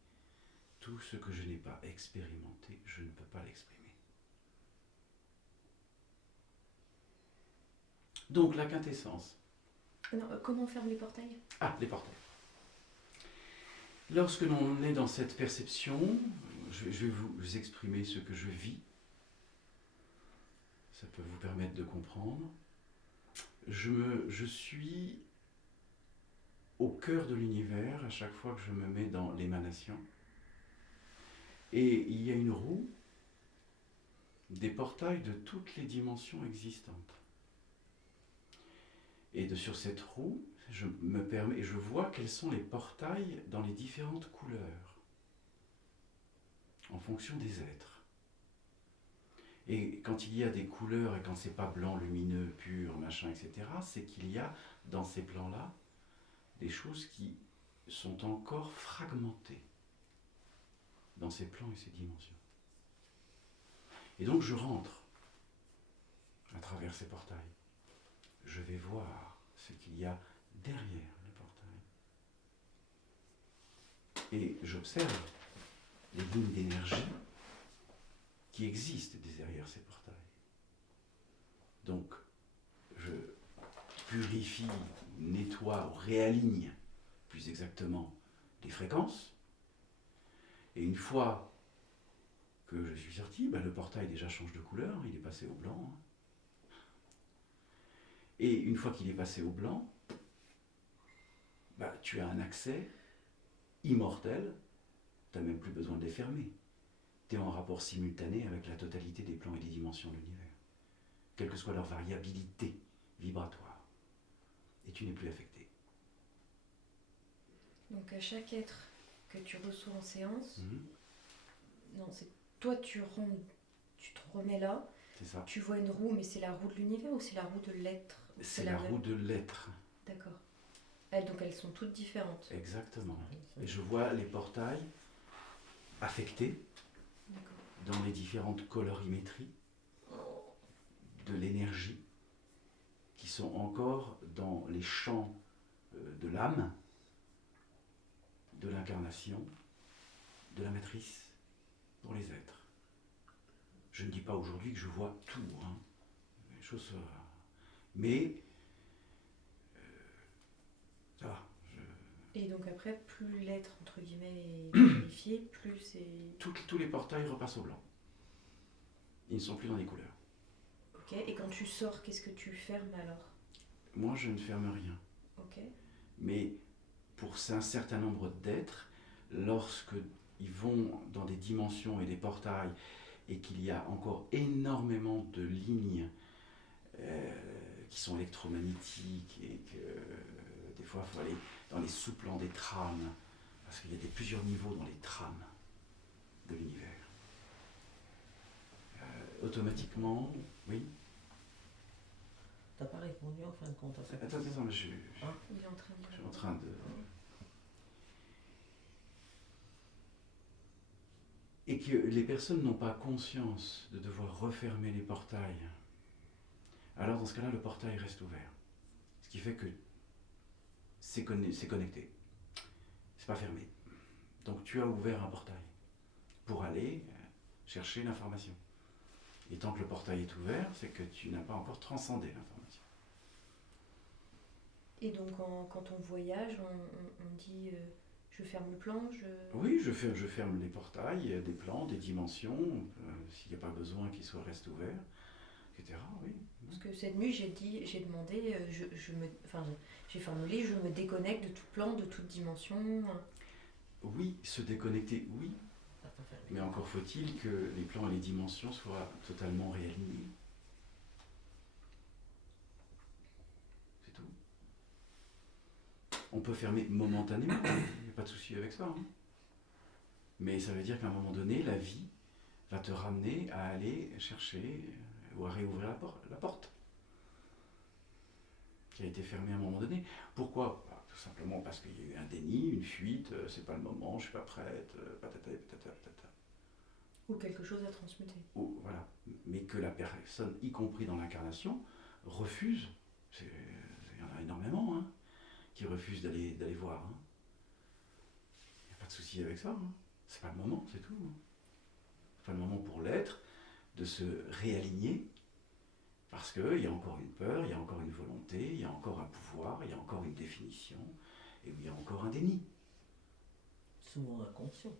tout ce que je n'ai pas expérimenté, je ne peux pas l'exprimer. Donc la quintessence. Non, comment on ferme les portails? Ah, les portails. Lorsque l'on est dans cette perception, je vais vous exprimer ce que je vis. Ça peut vous permettre de comprendre. Je suis au cœur de l'univers à chaque fois que je me mets dans l'émanation. Et il y a une roue, des portails de toutes les dimensions existantes. Et sur cette roue, je vois quels sont les portails dans les différentes couleurs. en fonction des êtres. Et quand il y a des couleurs et quand c'est pas blanc, lumineux, pur, machin, etc., c'est qu'il y a dans ces plans-là des choses qui sont encore fragmentées dans ces plans et ces dimensions. Et donc je rentre à travers ces portails. Je vais voir ce qu'il y a derrière les portails. Et j'observe les lignes d'énergie qui existent derrière ces portails. Donc, je purifie, nettoie, réaligne, plus exactement, les fréquences. Et une fois que je suis sorti, le portail déjà change de couleur, il est passé au blanc. Et une fois qu'il est passé au blanc, tu as un accès immortel, tu n'as même plus besoin de les fermer. Tu es en rapport simultané avec la totalité des plans et des dimensions de l'univers, quelle que soit leur variabilité vibratoire. Et tu n'es plus affecté. Donc à chaque être que tu reçois en séance, non, c'est toi tu te remets là, c'est ça. Tu vois une roue, mais c'est la roue de l'univers ou c'est la roue de l'être? C'est la roue de l'être. D'accord. Donc elles sont toutes différentes. Exactement. Et je vois les portails affectés dans les différentes colorimétries de l'énergie qui sont encore dans les champs de l'âme, de l'incarnation, de la matrice pour les êtres. Je ne dis pas aujourd'hui que je vois tout, les choses, mais ça va. Et donc après, plus l'être, entre guillemets, est purifié, plus c'est... Tous les portails repassent au blanc. Ils ne sont plus dans les couleurs. Ok, et quand tu sors, qu'est-ce que tu fermes alors? Moi, je ne ferme rien. Ok. Mais pour un certain nombre d'êtres, lorsque ils vont dans des dimensions et des portails et qu'il y a encore énormément de lignes qui sont électromagnétiques et que des fois il faut aller dans les sous-plans des trames, parce qu'il y a plusieurs niveaux dans les trames de l'univers. Automatiquement, oui. T'as pas répondu en fin de compte à ça. Attends, mais je Il est en train de... suis en train de... Et que les personnes n'ont pas conscience de devoir refermer les portails, alors dans ce cas-là, le portail reste ouvert. Ce qui fait que c'est connecté. C'est pas fermé. Donc tu as ouvert un portail pour aller chercher l'information. Et tant que le portail est ouvert, c'est que tu n'as pas encore transcendé l'information. Et donc quand on voyage, on dit je ferme le plan, Oui, je ferme les portails, des plans, des dimensions, s'il n'y a pas besoin qu'ils restent ouverts, etc. Oui. Parce que cette nuit, j'ai demandé, j'ai formulé, je me déconnecte de tout plan, de toute dimension. Oui, se déconnecter, oui. Mais encore faut-il que les plans et les dimensions soient totalement réalignés. C'est tout. On peut fermer momentanément, il n'y a pas de souci avec ça. Mais ça veut dire qu'à un moment donné, la vie va te ramener à aller chercher ou à réouvrir la porte qui a été fermée à un moment donné. Pourquoi? Tout simplement parce qu'il y a eu un déni, une fuite, c'est pas le moment, je suis pas prête, patata, patata, patata. Ou quelque chose à transmuter. Voilà. Mais que la personne, y compris dans l'incarnation, refuse. Il y en a énormément qui refusent d'aller voir. Il n'y a pas de souci avec ça. C'est pas le moment, c'est tout. C'est pas le moment pour l'être de se réaligner parce qu'il y a encore une peur, il y a encore une volonté, il y a encore un pouvoir, il y a encore une définition et il y a encore un déni. Souvent inconscient.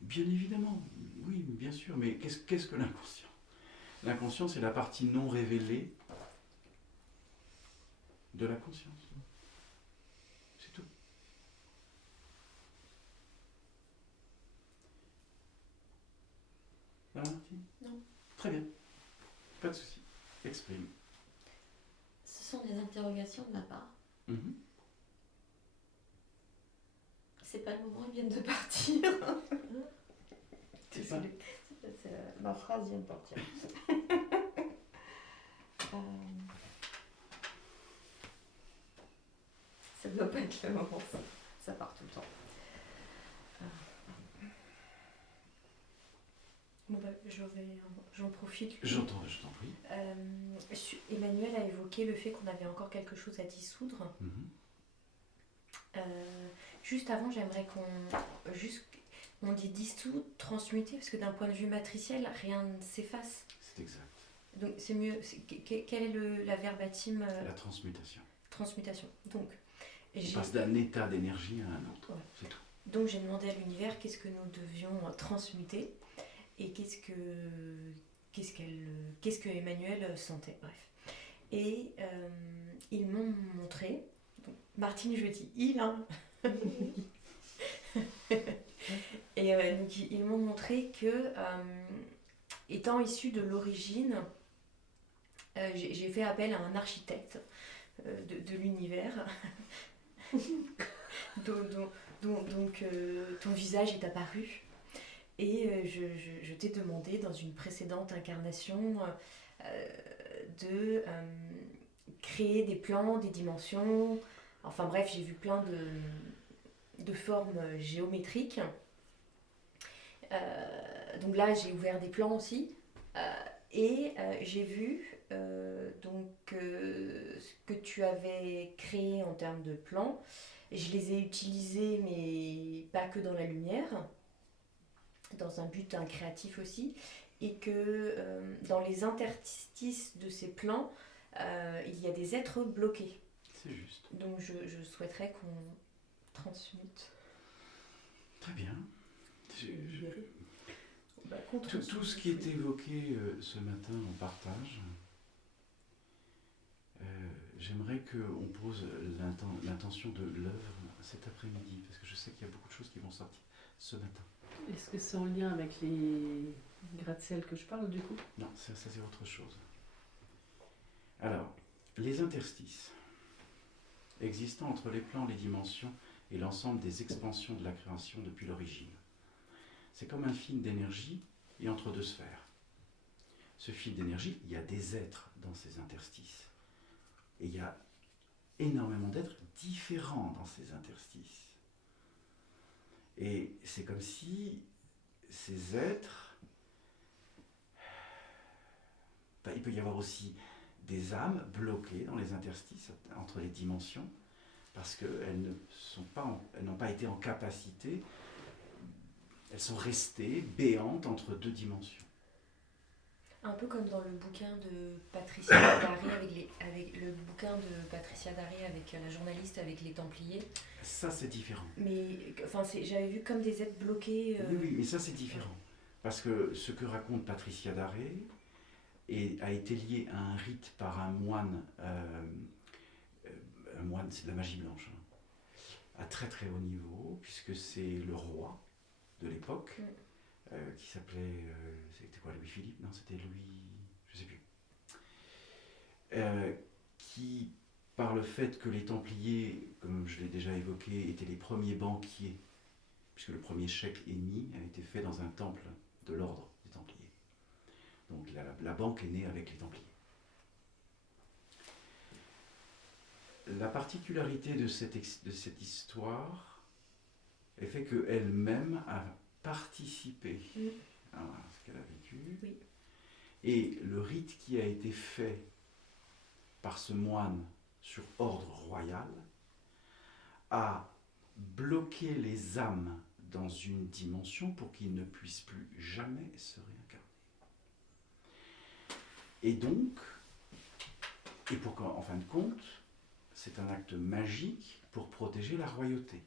Bien évidemment, oui, bien sûr, mais qu'est-ce que l'inconscient? L'inconscient, c'est la partie non révélée de la conscience. C'est tout. Valentine? Non. Très bien. Pas de souci. Exprime. Ce sont des interrogations de ma part. Mm-hmm. C'est pas le moment, ils viennent de partir. C'est Ma phrase vient de partir. Ça doit pas être le moment, ça part tout le temps. Bon bah, j'en profite. Je t'en prie. Emmanuel a évoqué le fait qu'on avait encore quelque chose à dissoudre. Juste avant, j'aimerais on dit dissoudre, transmuter, parce que d'un point de vue matriciel, rien ne s'efface. C'est exact. Donc c'est mieux. Quelle est la verbatim La transmutation. Transmutation. Donc, on passe d'un état d'énergie à un autre. Ouais. C'est tout. Donc j'ai demandé à l'univers qu'est-ce que nous devions transmuter et qu'est-ce que Emmanuel sentait. Bref. Et ils m'ont montré. Donc, Martine, je dis il, hein. Et donc, ils m'ont montré que, étant issu de l'origine, j'ai fait appel à un architecte de l'univers. Donc ton visage est apparu. Et je t'ai demandé dans une précédente incarnation de créer des plans, des dimensions. Enfin bref, j'ai vu plein de formes géométriques. Donc là, j'ai ouvert des plans aussi. Et j'ai vu ce que tu avais créé en termes de plans. Je les ai utilisés, mais pas que dans la lumière, dans un but créatif aussi. Et que dans les interstices de ces plans, il y a des êtres bloqués. C'est juste. Donc je souhaiterais qu'on transmute. Très bien. Tout ce qui est transmute. évoqué ce matin en partage, j'aimerais qu'on pose l'intention de l'œuvre cet après-midi, parce que je sais qu'il y a beaucoup de choses qui vont sortir ce matin. Est-ce que c'est en lien avec les gratte-ciel que je parle du coup? Non, ça c'est autre chose. Alors, les interstices existant entre les plans, les dimensions et l'ensemble des expansions de la création depuis l'origine. C'est comme un fil d'énergie et entre deux sphères. Ce fil d'énergie, il y a des êtres dans ces interstices. Et il y a énormément d'êtres différents dans ces interstices. Et c'est comme si ces êtres... il peut y avoir aussi des âmes bloquées dans les interstices entre les dimensions, parce qu'elles n'ont pas été en capacité, elles sont restées béantes entre deux dimensions. Un peu comme dans le bouquin de Patricia Daré avec le bouquin de Patricia Daré avec la journaliste avec les Templiers. Ça c'est différent. Mais enfin j'avais vu comme des êtres bloqués. Oui, mais ça c'est différent. Parce que ce que raconte Patricia Daré a été lié à un rite par un moine, c'est de la magie blanche, à très très haut niveau, puisque c'est le roi de l'époque, qui s'appelait, c'était quoi, Louis-Philippe? Non, c'était Louis, je sais plus. Qui, par le fait que les Templiers, comme je l'ai déjà évoqué, étaient les premiers banquiers, puisque le premier chèque émis a été fait dans un temple de l'ordre des Templiers. Donc la banque est née avec les Templiers. La particularité de cette histoire est fait qu'elle-même a participé à ce qu'elle a vécu. Oui. Et le rite qui a été fait par ce moine sur ordre royal a bloqué les âmes dans une dimension pour qu'ils ne puissent plus jamais se réincarner. Et donc, pour qu'en fin de compte, c'est un acte magique pour protéger la royauté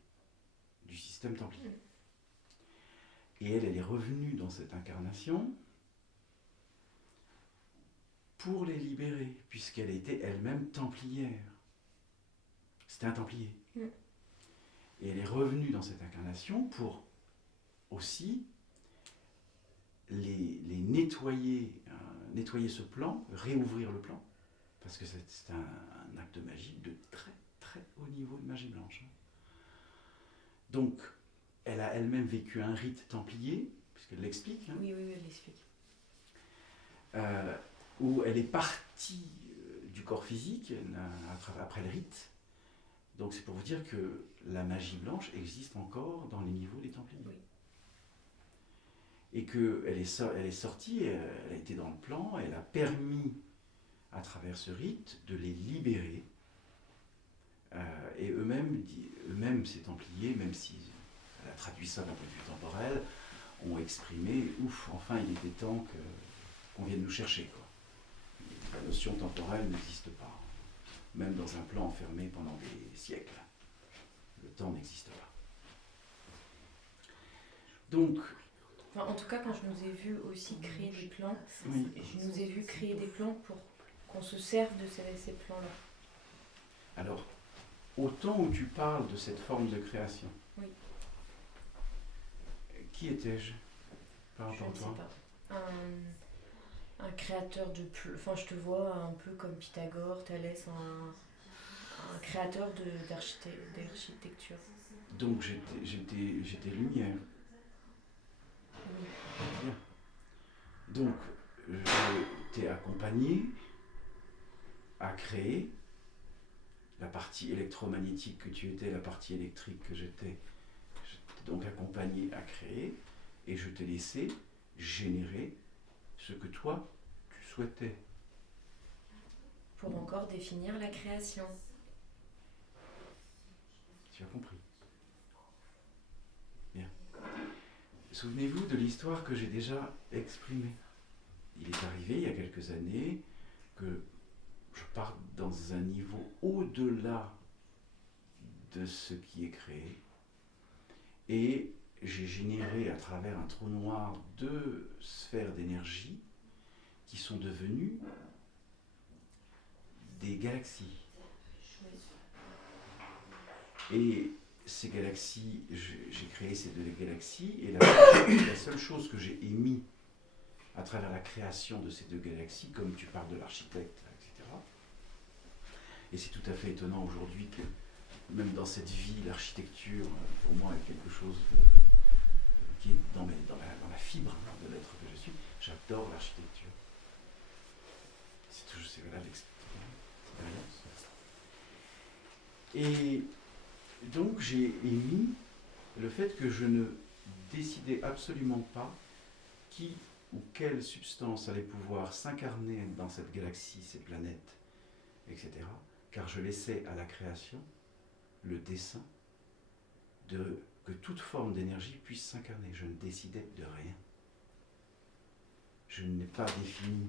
du système templier. Et elle est revenue dans cette incarnation pour les libérer, puisqu'elle était elle-même templière. C'était un templier. Et elle est revenue dans cette incarnation pour aussi les nettoyer, nettoyer ce plan, réouvrir le plan, parce que c'est un acte magique de très très haut niveau de magie blanche. Donc, elle a elle-même vécu un rite templier, puisqu'elle l'explique, hein, Oui, elle l'explique. où elle est partie du corps physique après le rite. Donc c'est pour vous dire que la magie blanche existe encore dans les niveaux des Templiers. Oui. Et qu'elle est sortie, elle a été dans le plan, elle a permis, à travers ce rite, de les libérer. Et eux-mêmes, ces Templiers, même si elle a traduit ça d'un point de vue temporel, ont exprimé, ouf, enfin il était temps qu'on vienne nous chercher, quoi. La notion temporelle n'existe pas, même dans un plan enfermé pendant des siècles. Le temps n'existe pas. Donc, Enfin, en tout cas, quand je nous ai vus aussi créer des plans, oui. je nous ai vus créer des plans pour qu'on se serve de ces plans-là. Alors, au temps où tu parles de cette forme de création, Oui. Qui étais-je par Je rapport à ne sais toi? pas. Un créateur de... Enfin, je te vois un peu comme Pythagore, Thalès, un créateur d'architecture. Donc j'étais lumière. Oui. Bien. Donc je t'ai accompagné à créer la partie électromagnétique que tu étais, la partie électrique que j'étais. Je t'ai donc accompagné à créer et je t'ai laissé générer ce que toi tu souhaitais. Pour encore définir la création. Tu as compris. Bien. Souvenez-vous de l'histoire que j'ai déjà exprimée. Il est arrivé il y a quelques années que je parte dans un niveau au-delà de ce qui est créé et j'ai généré à travers un trou noir 2 sphères d'énergie qui sont devenues des galaxies. Et ces galaxies, j'ai créé ces 2 galaxies et la seule chose que j'ai émise à travers la création de ces 2 galaxies, comme tu parles de l'architecte, etc. Et c'est tout à fait étonnant aujourd'hui que même dans cette vie, l'architecture, pour moi, est quelque chose qui est dans la fibre de l'être que je suis. J'adore l'architecture. C'est voilà l'expérience. Et donc j'ai émis le fait que je ne décidais absolument pas qui ou quelle substance allait pouvoir s'incarner dans cette galaxie, ces planètes, etc. Car je laissais à la création le dessein que toute forme d'énergie puisse s'incarner. Je ne décidais de rien. Je n'ai pas défini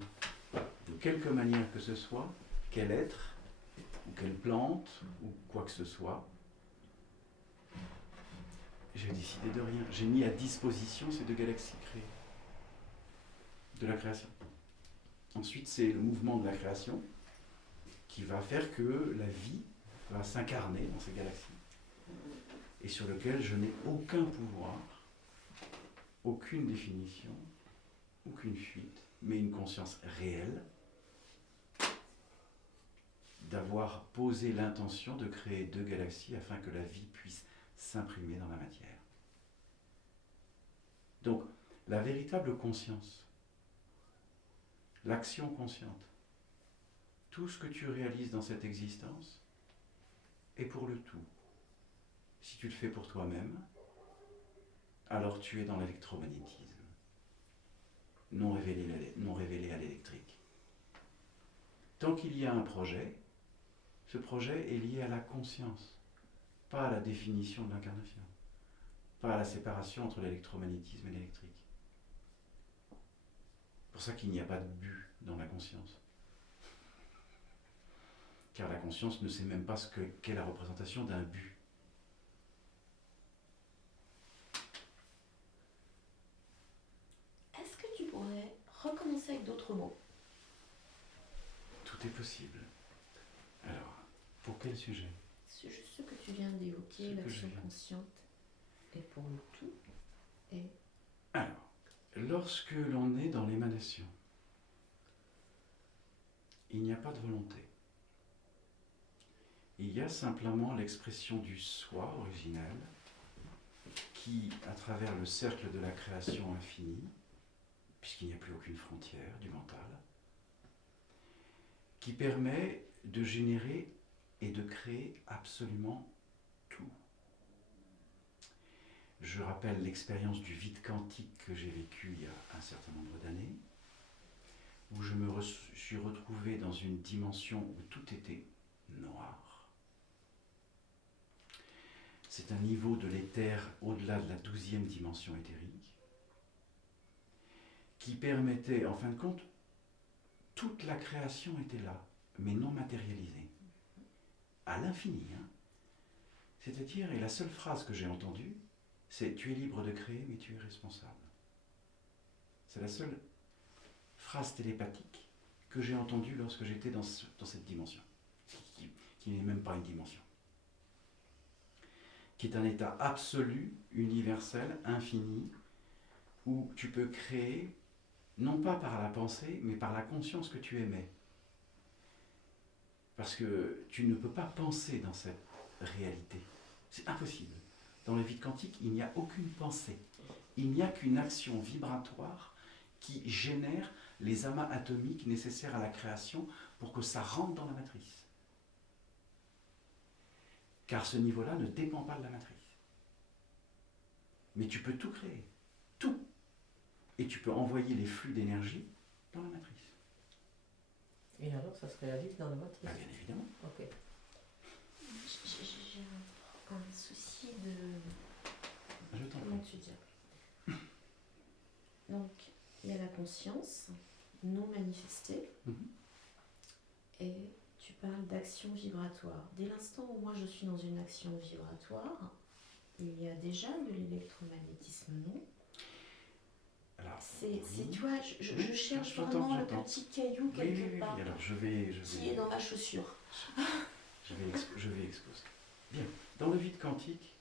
de quelque manière que ce soit quel être, ou quelle plante, ou quoi que ce soit. J'ai décidé de rien. J'ai mis à disposition ces 2 galaxies créées. De la création. Ensuite, c'est le mouvement de la création qui va faire que la vie va s'incarner dans ces galaxies et sur lequel je n'ai aucun pouvoir, aucune définition, aucune fuite, mais une conscience réelle d'avoir posé l'intention de créer 2 galaxies afin que la vie puisse s'imprimer dans la matière. Donc, la véritable conscience, l'action consciente, tout ce que tu réalises dans cette existence est pour le tout. Si tu le fais pour toi-même, alors tu es dans l'électromagnétisme, non révélé à l'électrique. Tant qu'il y a un projet, ce projet est lié à la conscience, pas à la définition de l'incarnation, pas à la séparation entre l'électromagnétisme et l'électrique. C'est pour ça qu'il n'y a pas de but dans la conscience. Car la conscience ne sait même pas qu'est la représentation d'un but. Est-ce que tu pourrais recommencer avec d'autres mots? Tout est possible. Alors, pour quel sujet? C'est juste ce que tu viens d'évoquer, l'action consciente, et pour le tout. Et... Alors, lorsque l'on est dans l'émanation, il n'y a pas de volonté. Il y a simplement l'expression du soi originel qui, à travers le cercle de la création infinie, puisqu'il n'y a plus aucune frontière du mental, qui permet de générer et de créer absolument tout. Je rappelle l'expérience du vide quantique que j'ai vécu il y a un certain nombre d'années, où je me suis retrouvé dans une dimension où tout était noir. C'est un niveau de l'éther au-delà de la 12e dimension éthérique, qui permettait, en fin de compte, toute la création était là, mais non matérialisée, à l'infini. Hein. C'est-à-dire, et la seule phrase que j'ai entendue, c'est « tu es libre de créer, mais tu es responsable ». C'est la seule phrase télépathique que j'ai entendue lorsque j'étais dans cette dimension, qui n'est même pas une dimension, qui est un état absolu, universel, infini, où tu peux créer, non pas par la pensée, mais par la conscience que tu émets. Parce que tu ne peux pas penser dans cette réalité. C'est impossible. Dans le vide quantique, il n'y a aucune pensée. Il n'y a qu'une action vibratoire qui génère les amas atomiques nécessaires à la création pour que ça rentre dans la matrice. Car ce niveau-là ne dépend pas de la matrice. Mais tu peux tout créer. Tout. Et tu peux envoyer les flux d'énergie dans la matrice. Et alors, ça se réalise dans la matrice? Ah, bien évidemment. Ok. J'ai un souci de... Je t'en Comment prie. tu dis? Donc, il y a la conscience non manifestée, et tu parles d'action vibratoire. Dès l'instant où moi je suis dans une action vibratoire, il y a déjà de l'électromagnétisme, non? Alors, tu vois, je cherche j'entends, vraiment le j'entends. petit caillou quelque part Alors, je vais qui est dans ma chaussure. je vais exposer. Bien, dans le vide quantique,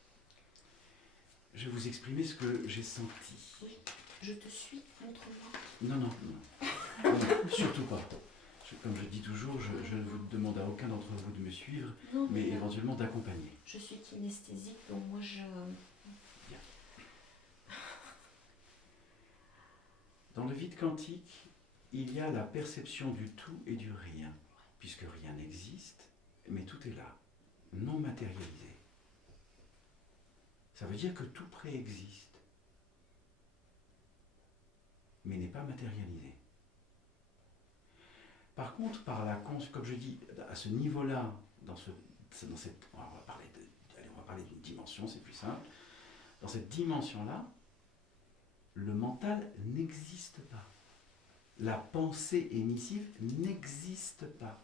je vais vous exprimer ce que j'ai senti. Oui, je te suis, montre-moi. Non, non, surtout pas. Comme je dis toujours, je ne vous demande à aucun d'entre vous de me suivre, Non, mais éventuellement d'accompagner. je suis kinesthésique, donc moi je... Bien. Dans le vide quantique, il y a la perception du tout et du rien, puisque rien n'existe, mais tout est là, non matérialisé. Ça veut dire que tout préexiste, mais n'est pas matérialisé. Par contre, comme je dis, à ce niveau-là, on va parler d'une dimension, c'est plus simple. Dans cette dimension-là, le mental n'existe pas. La pensée émissive n'existe pas.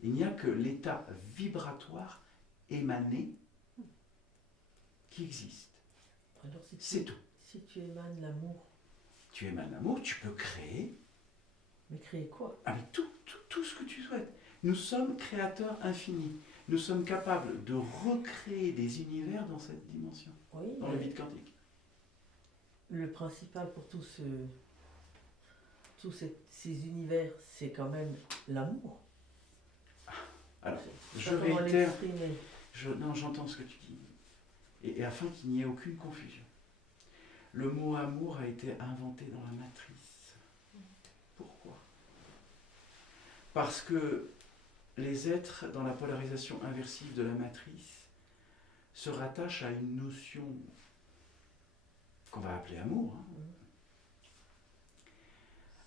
Il n'y a que l'état vibratoire émané qui existe. Alors, C'est tout. Si tu émanes l'amour, Tu émanes l'amour, tu peux créer. mais créer quoi? Avec tout ce que tu souhaites. Nous sommes créateurs infinis. Nous sommes capables de recréer des univers dans cette dimension, Oui, dans le vide quantique. le principal pour tous ces univers, c'est quand même l'amour. Alors, Je je sais pas comment réitère, l'exprimer. non, j'entends ce que tu dis. Et afin qu'il n'y ait aucune confusion. Le mot amour a été inventé dans la matrice. Pourquoi? Parce que les êtres dans la polarisation inversive de la matrice se rattachent à une notion qu'on va appeler amour. Hein.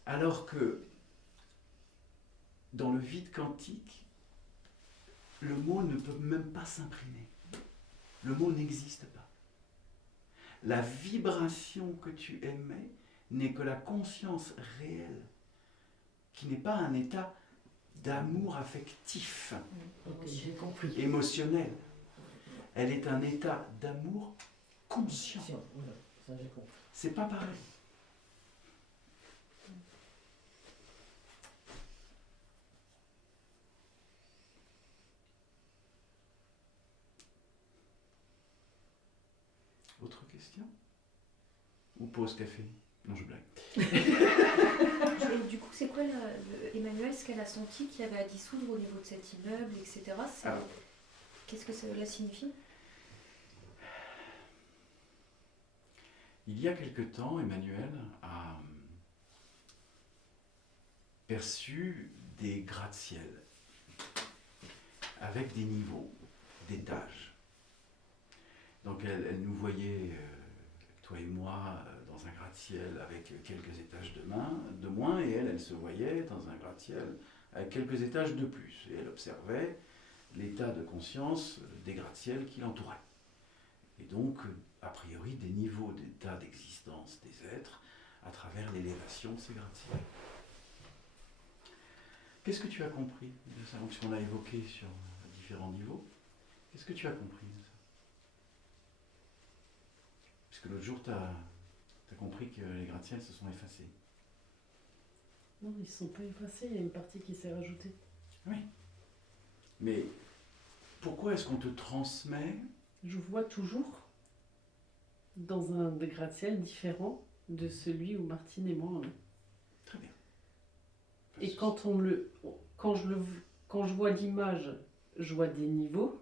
Alors que dans le vide quantique, le mot ne peut même pas s'imprimer. Le mot n'existe pas. La vibration que tu émets n'est que la conscience réelle, qui n'est pas un état d'amour affectif, Ok, j'ai compris. émotionnel. Elle est un état d'amour conscient. Voilà, ça j'ai compris. C'est pas pareil. Autre question? Ou pause café? Non, je blague. Et du coup, c'est quoi, Emmanuel, ce qu'elle a senti qu'il y avait à dissoudre au niveau de cet immeuble, etc. Alors. Qu'est-ce que cela signifie? Il y a quelque temps, Emmanuel a perçu des gratte-ciel avec des niveaux, d'étages. Donc elle nous voyait, toi et moi, dans un gratte-ciel avec quelques étages de moins, et elle se voyait dans un gratte-ciel avec quelques étages de plus. Et elle observait l'état de conscience des gratte-ciel qui l'entouraient. Et donc, a priori, des niveaux d'état d'existence des êtres à travers l'élévation de ces gratte-ciel. Qu'est-ce que tu as compris de ça? Puisqu'on a évoqué sur différents niveaux, qu'est-ce que tu as compris de ça? Puisque l'autre jour, tu as compris que les gratte-ciel se sont effacés. Non, ils ne sont pas effacés, il y a une partie qui s'est rajoutée. Oui. Mais pourquoi est-ce qu'on te transmet? Je vois toujours dans un des gratte-ciel différent de celui où Martine et moi on est. Très bien. Et quand je vois l'image, je vois des niveaux,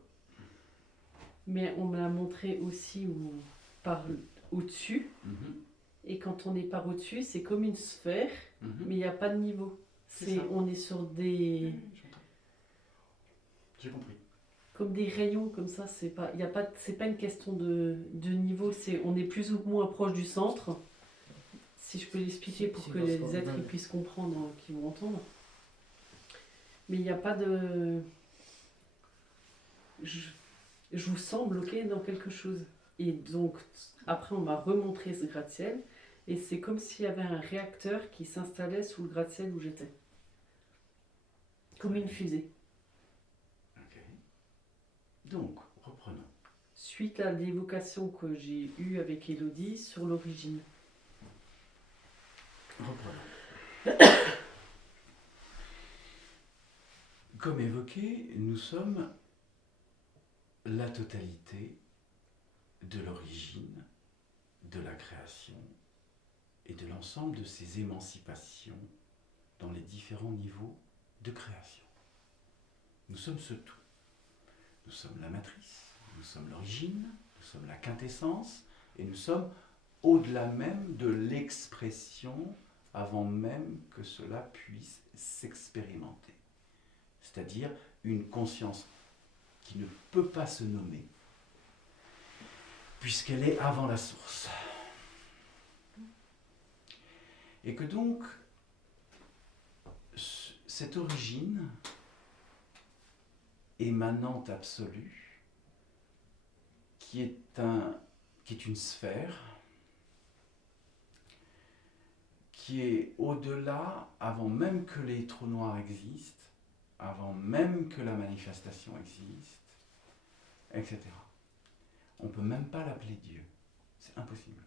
mais on me l'a montré aussi par au-dessus. Et quand on est par au-dessus, c'est comme une sphère, mais il n'y a pas de niveau. On est sur des... J'ai compris. Comme des rayons comme ça, c'est pas une question de niveau, on est plus ou moins proche du centre, si je peux l'expliquer pour que les êtres ils puissent comprendre, qu'ils vont entendre. Mais il n'y a pas de... Je vous sens bloqué dans quelque chose. Et donc, après, on m'a remontré ce gratte-ciel, et c'est comme s'il y avait un réacteur qui s'installait sous le gratte-ciel où j'étais. Comme une fusée. Ok. Donc, reprenons. Suite à l'évocation que j'ai eue avec Élodie sur l'origine. Reprenons. Comme évoqué, nous sommes la totalité de l'origine, de la création et de l'ensemble de ces émancipations dans les différents niveaux de création. Nous sommes ce tout. Nous sommes la matrice, nous sommes l'origine, nous sommes la quintessence, et nous sommes au-delà même de l'expression avant même que cela puisse s'expérimenter. C'est-à-dire une conscience qui ne peut pas se nommer, puisqu'elle est avant la source. Et que donc, cette origine émanante absolue, qui est une sphère, qui est au-delà, avant même que les trous noirs existent, avant même que la manifestation existe, etc. On ne peut même pas l'appeler Dieu. C'est impossible.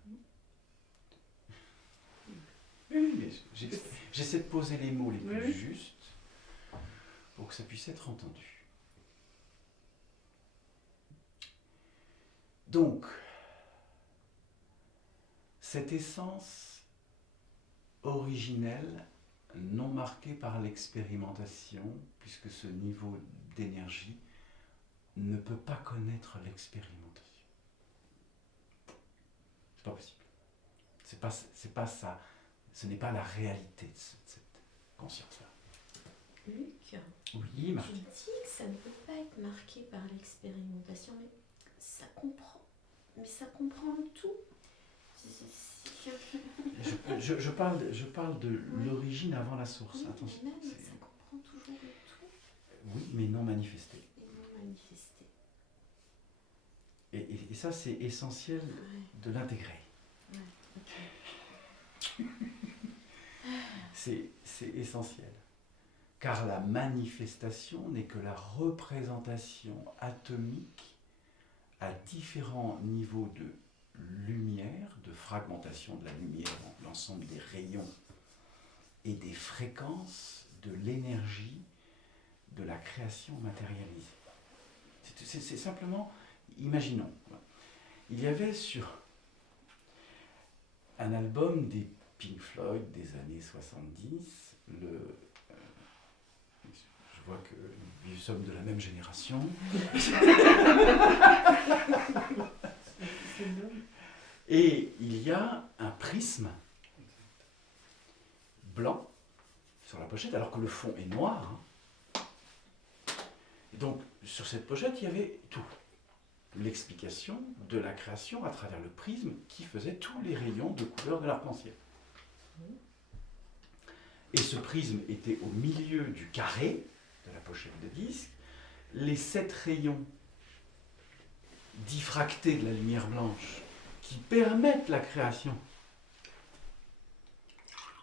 Oui, j'essaie de poser les mots les plus justes pour que ça puisse être entendu. Donc, cette essence originelle, non marquée par l'expérimentation, puisque ce niveau d'énergie ne peut pas connaître l'expérimentation. C'est pas possible. C'est pas ça. Ce n'est pas la réalité de cette conscience-là. Luc, oui, Martine. Tu dis que ça ne peut pas être marqué par l'expérimentation, mais ça comprend. Mais ça comprend tout. Je parle de l'origine avant la source. Oui, attention. Mais même, ça comprend toujours le tout. Oui, mais non manifesté. Et non manifesté. Et ça, c'est essentiel de l'intégrer. Ouais. Okay. C'est essentiel. Car la manifestation n'est que la représentation atomique à différents niveaux de lumière, de fragmentation de la lumière, donc l'ensemble des rayons et des fréquences de l'énergie de la création matérialisée. C'est simplement, imaginons, il y avait sur un album des Pink Floyd des années 70, je vois que nous sommes de la même génération. Et il y a un prisme blanc sur la pochette, alors que le fond est noir. Hein. Et donc, sur cette pochette, il y avait tout. L'explication de la création à travers le prisme qui faisait tous les rayons de couleur de l'arc-en-ciel. Et ce prisme était au milieu du carré de la pochette de disque. Les 7 rayons diffractés de la lumière blanche qui permettent la création.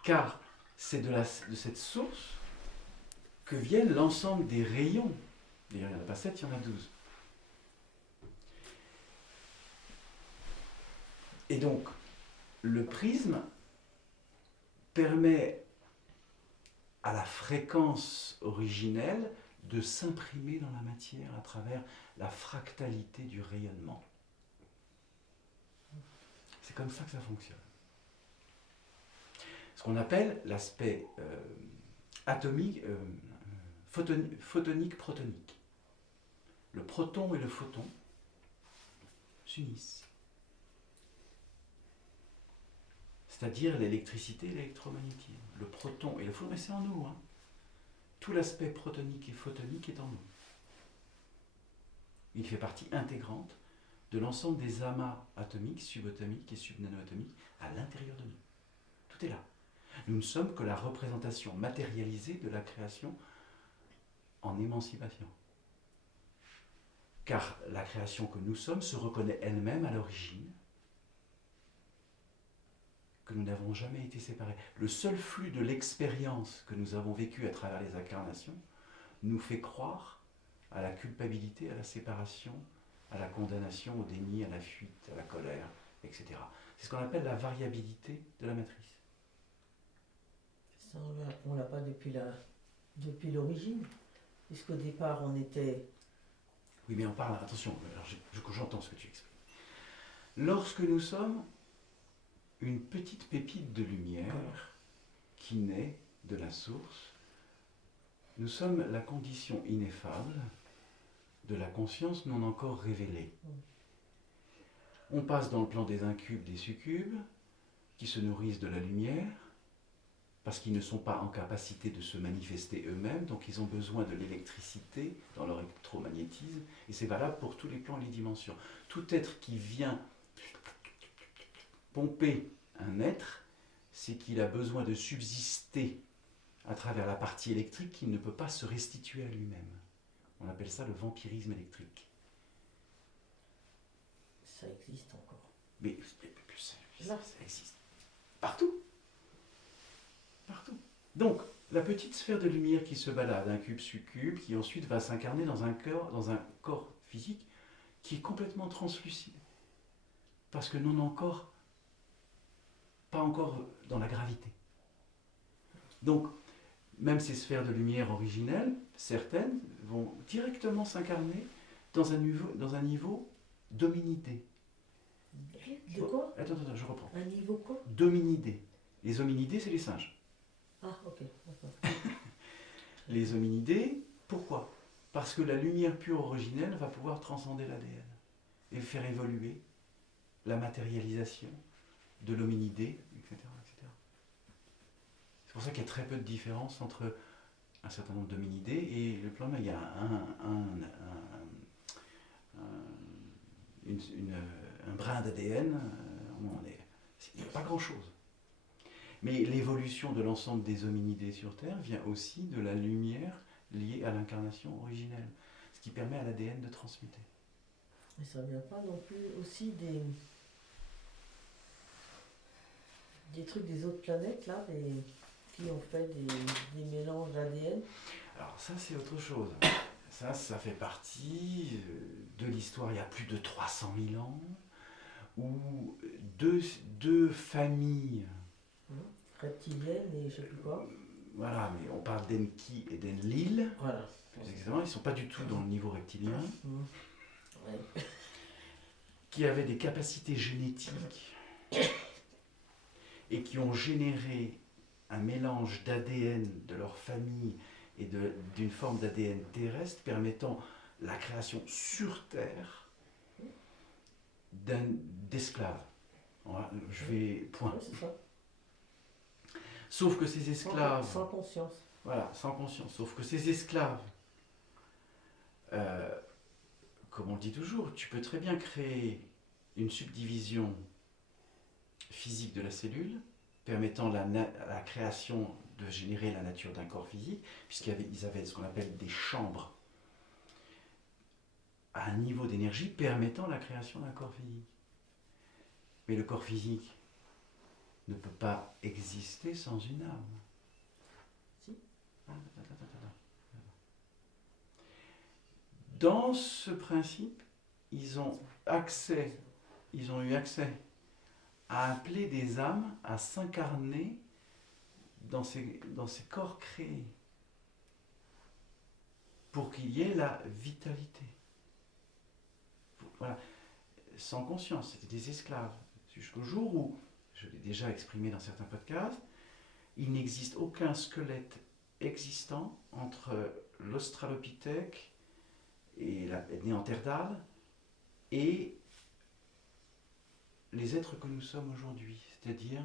Car c'est de cette source que viennent l'ensemble des rayons. D'ailleurs, il n'y en a pas 7, il y en a 12. Et donc, le prisme permet à la fréquence originelle de s'imprimer dans la matière à travers la fractalité du rayonnement. C'est comme ça que ça fonctionne. Ce qu'on appelle l'aspect atomique, photonique-protonique. Le proton et le photon s'unissent. C'est-à-dire l'électricité et l'électromagnétisme. Le proton et le photon, mais c'est en nous. Hein. Tout l'aspect protonique et photonique est en nous. Il fait partie intégrante de l'ensemble des amas atomiques, subatomiques et subnanoatomiques à l'intérieur de nous. Tout est là. Nous ne sommes que la représentation matérialisée de la création en émancipation. Car la création que nous sommes se reconnaît elle-même à l'origine, que nous n'avons jamais été séparés. Le seul flux de l'expérience que nous avons vécu à travers les incarnations nous fait croire à la culpabilité, à la séparation, à la condamnation, au déni, à la fuite, à la colère, etc. C'est ce qu'on appelle la variabilité de la matrice. Ça, on l'a pas depuis l'origine, puisqu'au départ on était... Oui, mais on parle, attention, j'entends ce que tu expliques. Lorsque nous sommes une petite pépite de lumière qui naît de la source, nous sommes la condition ineffable de la conscience non encore révélée. On passe dans le plan des incubes, des succubes, qui se nourrissent de la lumière, parce qu'ils ne sont pas en capacité de se manifester eux-mêmes, donc ils ont besoin de l'électricité dans leur électromagnétisme, et c'est valable pour tous les plans et les dimensions. Tout être qui vient pomper un être, c'est qu'il a besoin de subsister à travers la partie électrique qu'il ne peut pas se restituer à lui-même. On appelle ça le vampirisme électrique. Ça existe encore. Mais ça existe partout. Partout. Donc, la petite sphère de lumière qui se balade, un cube succube, qui ensuite va s'incarner dans un corps physique qui est complètement translucide. Parce que pas encore dans la gravité. Donc, même ces sphères de lumière originelles, certaines vont directement s'incarner dans un niveau dominidé. De quoi? Attends, je reprends. Un niveau quoi? Dominidé. Les hominidés, c'est les singes. Ah, ok. Les hominidés, pourquoi? Parce que la lumière pure originelle va pouvoir transcender l'ADN et faire évoluer la matérialisation de l'hominidé, etc., etc. C'est pour ça qu'il y a très peu de différence entre un certain nombre d'hominidés et le plan humain. Il y a un brin d'ADN, il n'y a pas grand-chose. Mais l'évolution de l'ensemble des hominidés sur Terre vient aussi de la lumière liée à l'incarnation originelle, ce qui permet à l'ADN de transmuter. Mais ça ne vient pas non plus aussi des trucs des autres planètes, là, qui ont fait des mélanges d'ADN? Alors ça, c'est autre chose. Ça fait partie de l'histoire il y a plus de 300 000 ans, où deux familles... Reptilienne et je sais plus quoi. Voilà, mais on parle d'Enki et d'Enlil. Voilà. Exactement, ils ne sont pas du tout dans le niveau reptilien. Ouais. Qui avaient des capacités génétiques et qui ont généré un mélange d'ADN de leur famille et d'une forme d'ADN terrestre permettant la création sur Terre d'esclaves. Voilà, je vais... Point. Oui, c'est ça. Sauf que ces esclaves... Sans conscience. Voilà, sans conscience. Sauf que ces esclaves, comme on le dit toujours, tu peux très bien créer une subdivision physique de la cellule, permettant la création de générer la nature d'un corps physique, puisqu'ils avaient ce qu'on appelle des chambres à un niveau d'énergie permettant la création d'un corps physique. Mais le corps physique ne peut pas exister sans une âme. Si. Dans ce principe, ils ont eu accès à appeler des âmes à s'incarner dans ces corps créés pour qu'il y ait la vitalité. Voilà, sans conscience, c'était des esclaves. Jusqu'au jour où, je l'ai déjà exprimé dans certains podcasts, il n'existe aucun squelette existant entre l'Australopithèque et la Néandertal et les êtres que nous sommes aujourd'hui. C'est-à-dire,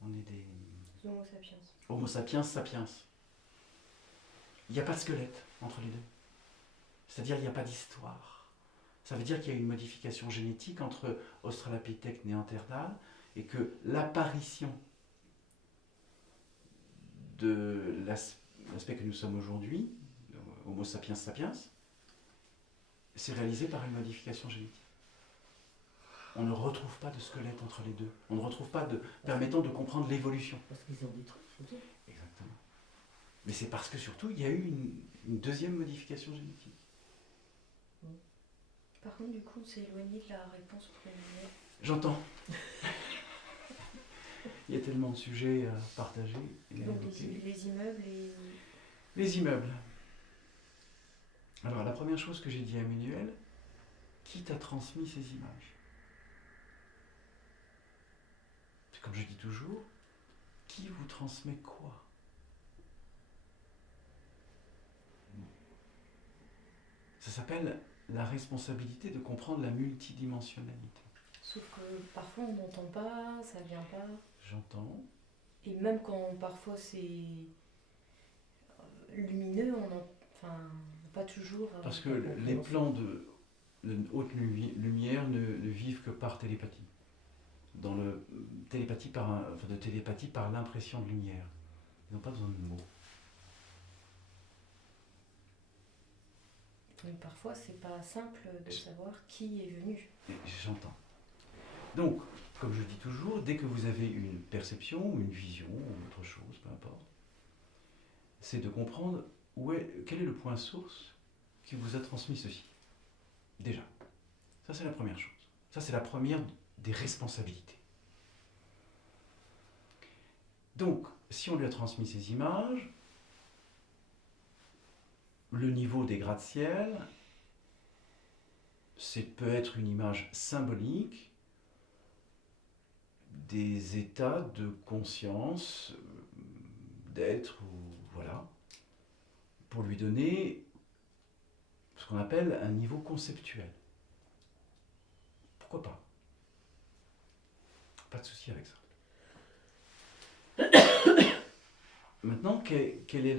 on est des... Homo sapiens. Homo sapiens sapiens. Il n'y a pas de squelette entre les deux. C'est-à-dire il n'y a pas d'histoire. Ça veut dire qu'il y a une modification génétique entre Australopithèque et Néandertal et que l'apparition de l'aspect que nous sommes aujourd'hui, Homo sapiens sapiens, c'est réalisé par une modification génétique. On ne retrouve pas de squelette entre les deux. On ne retrouve pas de permettant de comprendre l'évolution. Parce qu'ils ont des trucs. Exactement. Mais c'est parce que surtout, il y a eu une deuxième modification génétique. Par contre, du coup, on s'est éloigné de la réponse première. J'entends. Il y a tellement de sujets à partager. Et à Donc évoquer. les immeubles et... Les immeubles. Alors, la première chose que j'ai dit à Emmanuel, qui t'a transmis ces images? Comme je dis toujours, qui vous transmet quoi? Ça s'appelle la responsabilité de comprendre la multidimensionnalité. Sauf que parfois on n'entend pas, ça vient pas. J'entends. Et même quand parfois c'est lumineux, enfin, pas toujours. Parce que les plans de haute lumière ne vivent que par télépathie. Dans le télépathie par l'impression de lumière. Ils n'ont pas besoin de mots. Mais parfois c'est pas simple de savoir qui est venu. J'entends. Donc, comme je dis toujours, dès que vous avez une perception ou une vision ou autre chose, peu importe, c'est de comprendre quel est le point source qui vous a transmis ceci. Déjà. Ça, c'est la première chose. Ça, c'est la première des responsabilités. Donc, si on lui a transmis ces images, le niveau des gratte-ciel, peut être une image symbolique des états de conscience, d'être, voilà, pour lui donner ce qu'on appelle un niveau conceptuel. Pourquoi pas? Pas de souci avec ça. Maintenant, quelle est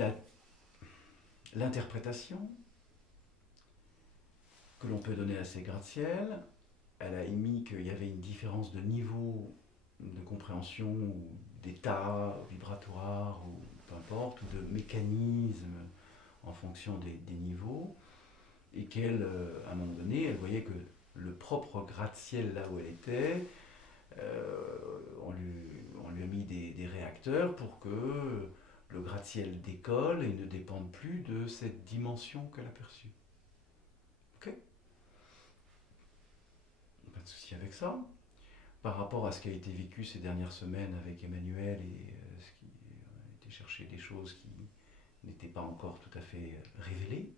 l'interprétation que l'on peut donner à ces gratte-ciel? Elle a émis qu'il y avait une différence de niveau de compréhension ou d'état vibratoire ou peu importe, ou de mécanisme en fonction des niveaux, et qu'elle, à un moment donné, elle voyait que le propre gratte-ciel là où elle était, on lui a mis des réacteurs pour que le gratte-ciel décolle et ne dépende plus de cette dimension qu'elle a perçue. Ok? Pas de souci avec ça. Par rapport à ce qui a été vécu ces dernières semaines avec Emmanuel et ce qui a été chercher des choses qui n'étaient pas encore tout à fait révélées,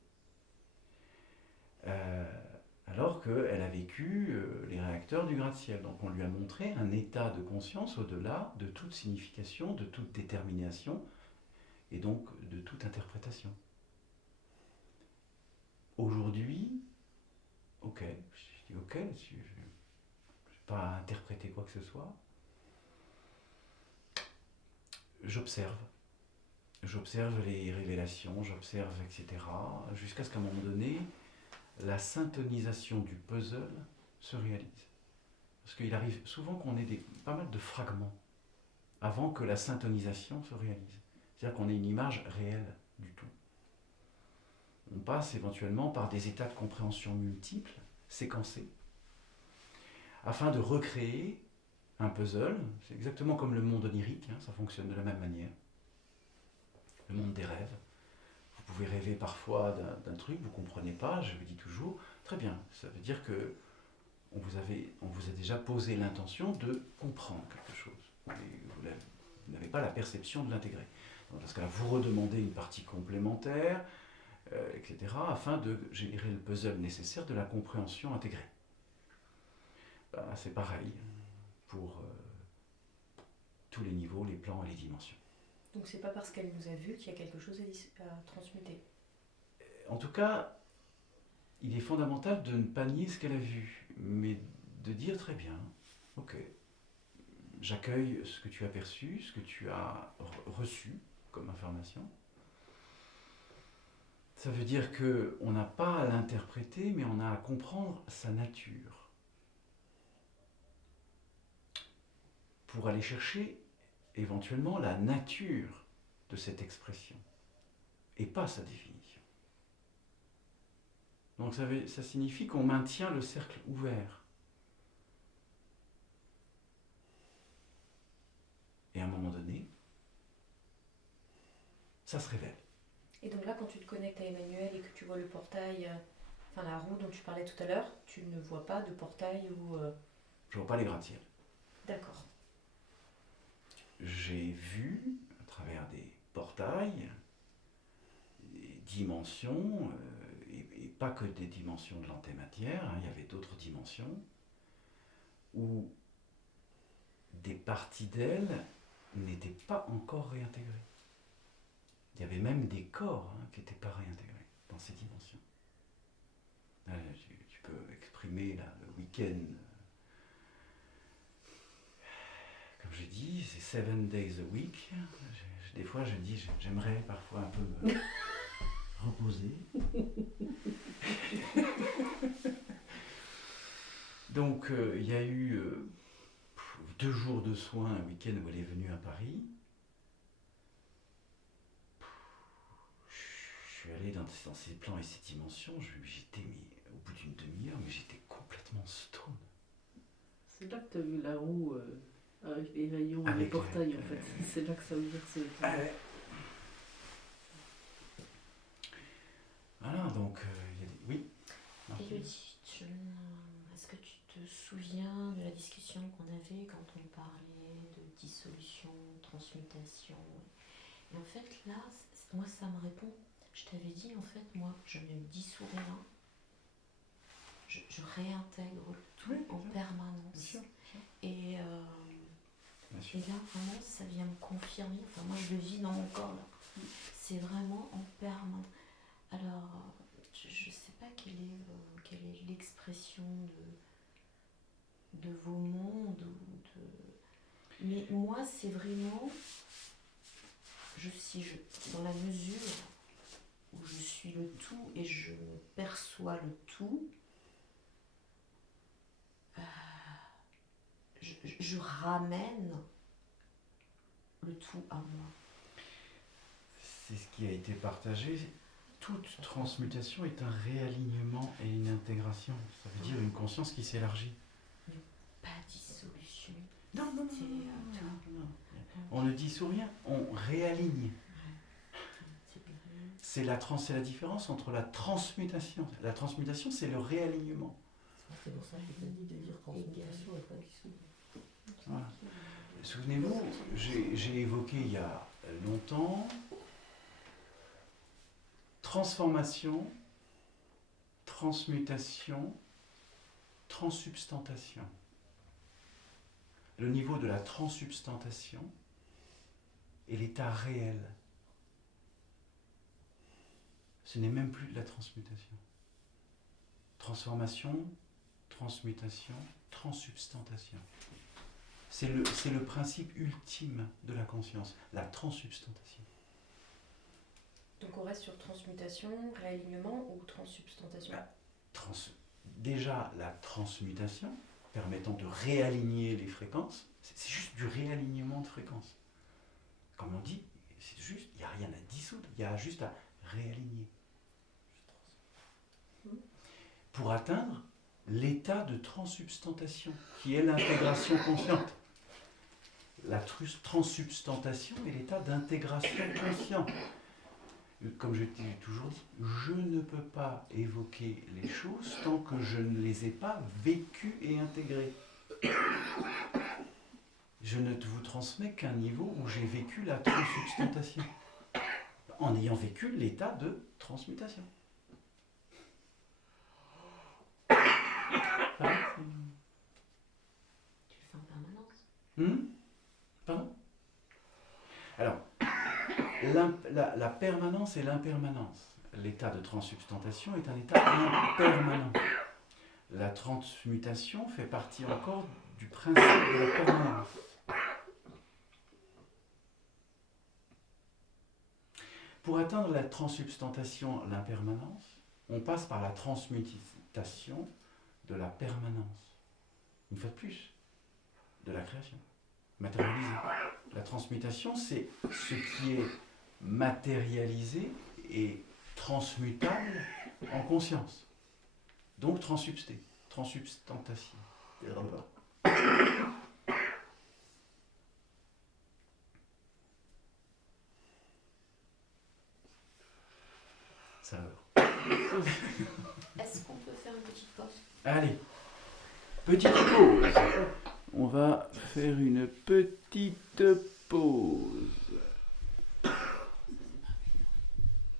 alors qu'elle a vécu les réacteurs du gratte-ciel. Donc on lui a montré un état de conscience au-delà de toute signification, de toute détermination, et donc de toute interprétation. Aujourd'hui, ok, je dis ok là-dessus, pas interpréter quoi que ce soit. J'observe. J'observe les révélations, j'observe, etc. Jusqu'à ce qu'à un moment donné, la syntonisation du puzzle se réalise. Parce qu'il arrive souvent qu'on ait pas mal de fragments avant que la syntonisation se réalise. C'est-à-dire qu'on ait une image réelle du tout. On passe éventuellement par des états de compréhension multiples, séquencés, afin de recréer un puzzle. C'est exactement comme le monde onirique, ça fonctionne de la même manière. Le monde des rêves. Vous pouvez rêver parfois d'un truc, vous ne comprenez pas, je vous dis toujours, très bien, ça veut dire que on vous a déjà posé l'intention de comprendre quelque chose. Et vous n'avez pas la perception de l'intégrer. Dans ce cas-là, vous redemandez une partie complémentaire, etc., afin de générer le puzzle nécessaire de la compréhension intégrée. Ben, c'est pareil pour tous les niveaux, les plans et les dimensions. Donc c'est pas parce qu'elle nous a vus qu'il y a quelque chose à transmuter. En tout cas, il est fondamental de ne pas nier ce qu'elle a vu, mais de dire très bien, ok, j'accueille ce que tu as perçu, ce que tu as reçu comme information. Ça veut dire qu'on n'a pas à l'interpréter, mais on a à comprendre sa nature. Pour aller chercher éventuellement la nature de cette expression, et pas sa définition. Donc ça signifie qu'on maintient le cercle ouvert. Et à un moment donné, ça se révèle. Et donc là, quand tu te connectes à Emmanuel et que tu vois le portail, enfin la roue dont tu parlais tout à l'heure, tu ne vois pas de portail ou... Je vois pas les gratte-ciel. D'accord. J'ai vu, à travers des portails, des dimensions, et pas que des dimensions de l'antématière, il y avait d'autres dimensions, où des parties d'elle n'étaient pas encore réintégrées. Il y avait même des corps qui n'étaient pas réintégrés dans ces dimensions. Tu peux exprimer là, le week-end. Comme je dis, c'est 7 days a week. Des fois, je dis, j'aimerais parfois un peu me reposer. Donc, il y a eu 2 jours de soins, un week-end où elle est venue à Paris. Je suis allé dans ces plans et ces dimensions, j'étais au bout d'une demi-heure, mais j'étais complètement stone. C'est là que tu as vu la roue avec les rayons et les portails, en fait. C'est là que ça veut dire que c'est... Voilà, donc, oui. Élodie, est-ce que tu te souviens de la discussion qu'on avait quand on parlait de dissolution, transmutation? Et en fait, là, moi, ça me répond. Je t'avais dit, en fait, moi, je ne dissous rien. Je réintègre tout en permanence. Bien sûr. Et là, vraiment, ça vient me confirmer. Enfin, moi, je le vis dans mon corps, là. C'est vraiment en permanence. Alors, je ne sais pas quelle est l'expression de vos mondes. Mais moi, c'est vraiment... dans la mesure où je suis le tout et je perçois le tout, je ramène le tout à moi. C'est ce qui a été partagé. Toute transmutation est un réalignement et une intégration. Ça veut dire une conscience qui s'élargit. Pas dissolution. Non. On ne dissout rien, on réaligne. C'est la différence entre la transmutation. La transmutation, c'est le réalignement. C'est pour ça que je t'ai dit de dire transmutation et pas dissolution. Voilà. Souvenez-vous, j'ai évoqué il y a longtemps transformation, transmutation, transsubstantation. Le niveau de la transsubstantation est l'état réel. Ce n'est même plus de la transmutation. Transformation, transmutation, transsubstantation. C'est le principe ultime de la conscience, la transsubstantation. Donc on reste sur transmutation, réalignement ou transsubstantation? Déjà, la transmutation, permettant de réaligner les fréquences, c'est juste du réalignement de fréquences. Comme on dit, c'est juste, il n'y a rien à dissoudre, il y a juste à réaligner. Pour atteindre l'état de transsubstantation, qui est l'intégration consciente. La transsubstantation est l'état d'intégration consciente. Comme je t'ai toujours dit, je ne peux pas évoquer les choses tant que je ne les ai pas vécues et intégrées. Je ne vous transmets qu'un niveau où j'ai vécu la transsubstantation, en ayant vécu l'état de transmutation. Tu le fais en permanence. Pardon? Alors, la permanence et l'impermanence. L'état de transsubstantation est un état impermanent. La transmutation fait partie encore du principe de la permanence. Pour atteindre la transsubstantation, l'impermanence, on passe par la transmutation de la permanence. Une fois de plus, de la création, matérialisée. La transmutation, c'est ce qui est matérialisé et transmutable en conscience. Donc transsubstantation. Ça va. Est-ce qu'on peut faire une petite pause? Allez, petite pause. On va faire une petite pause.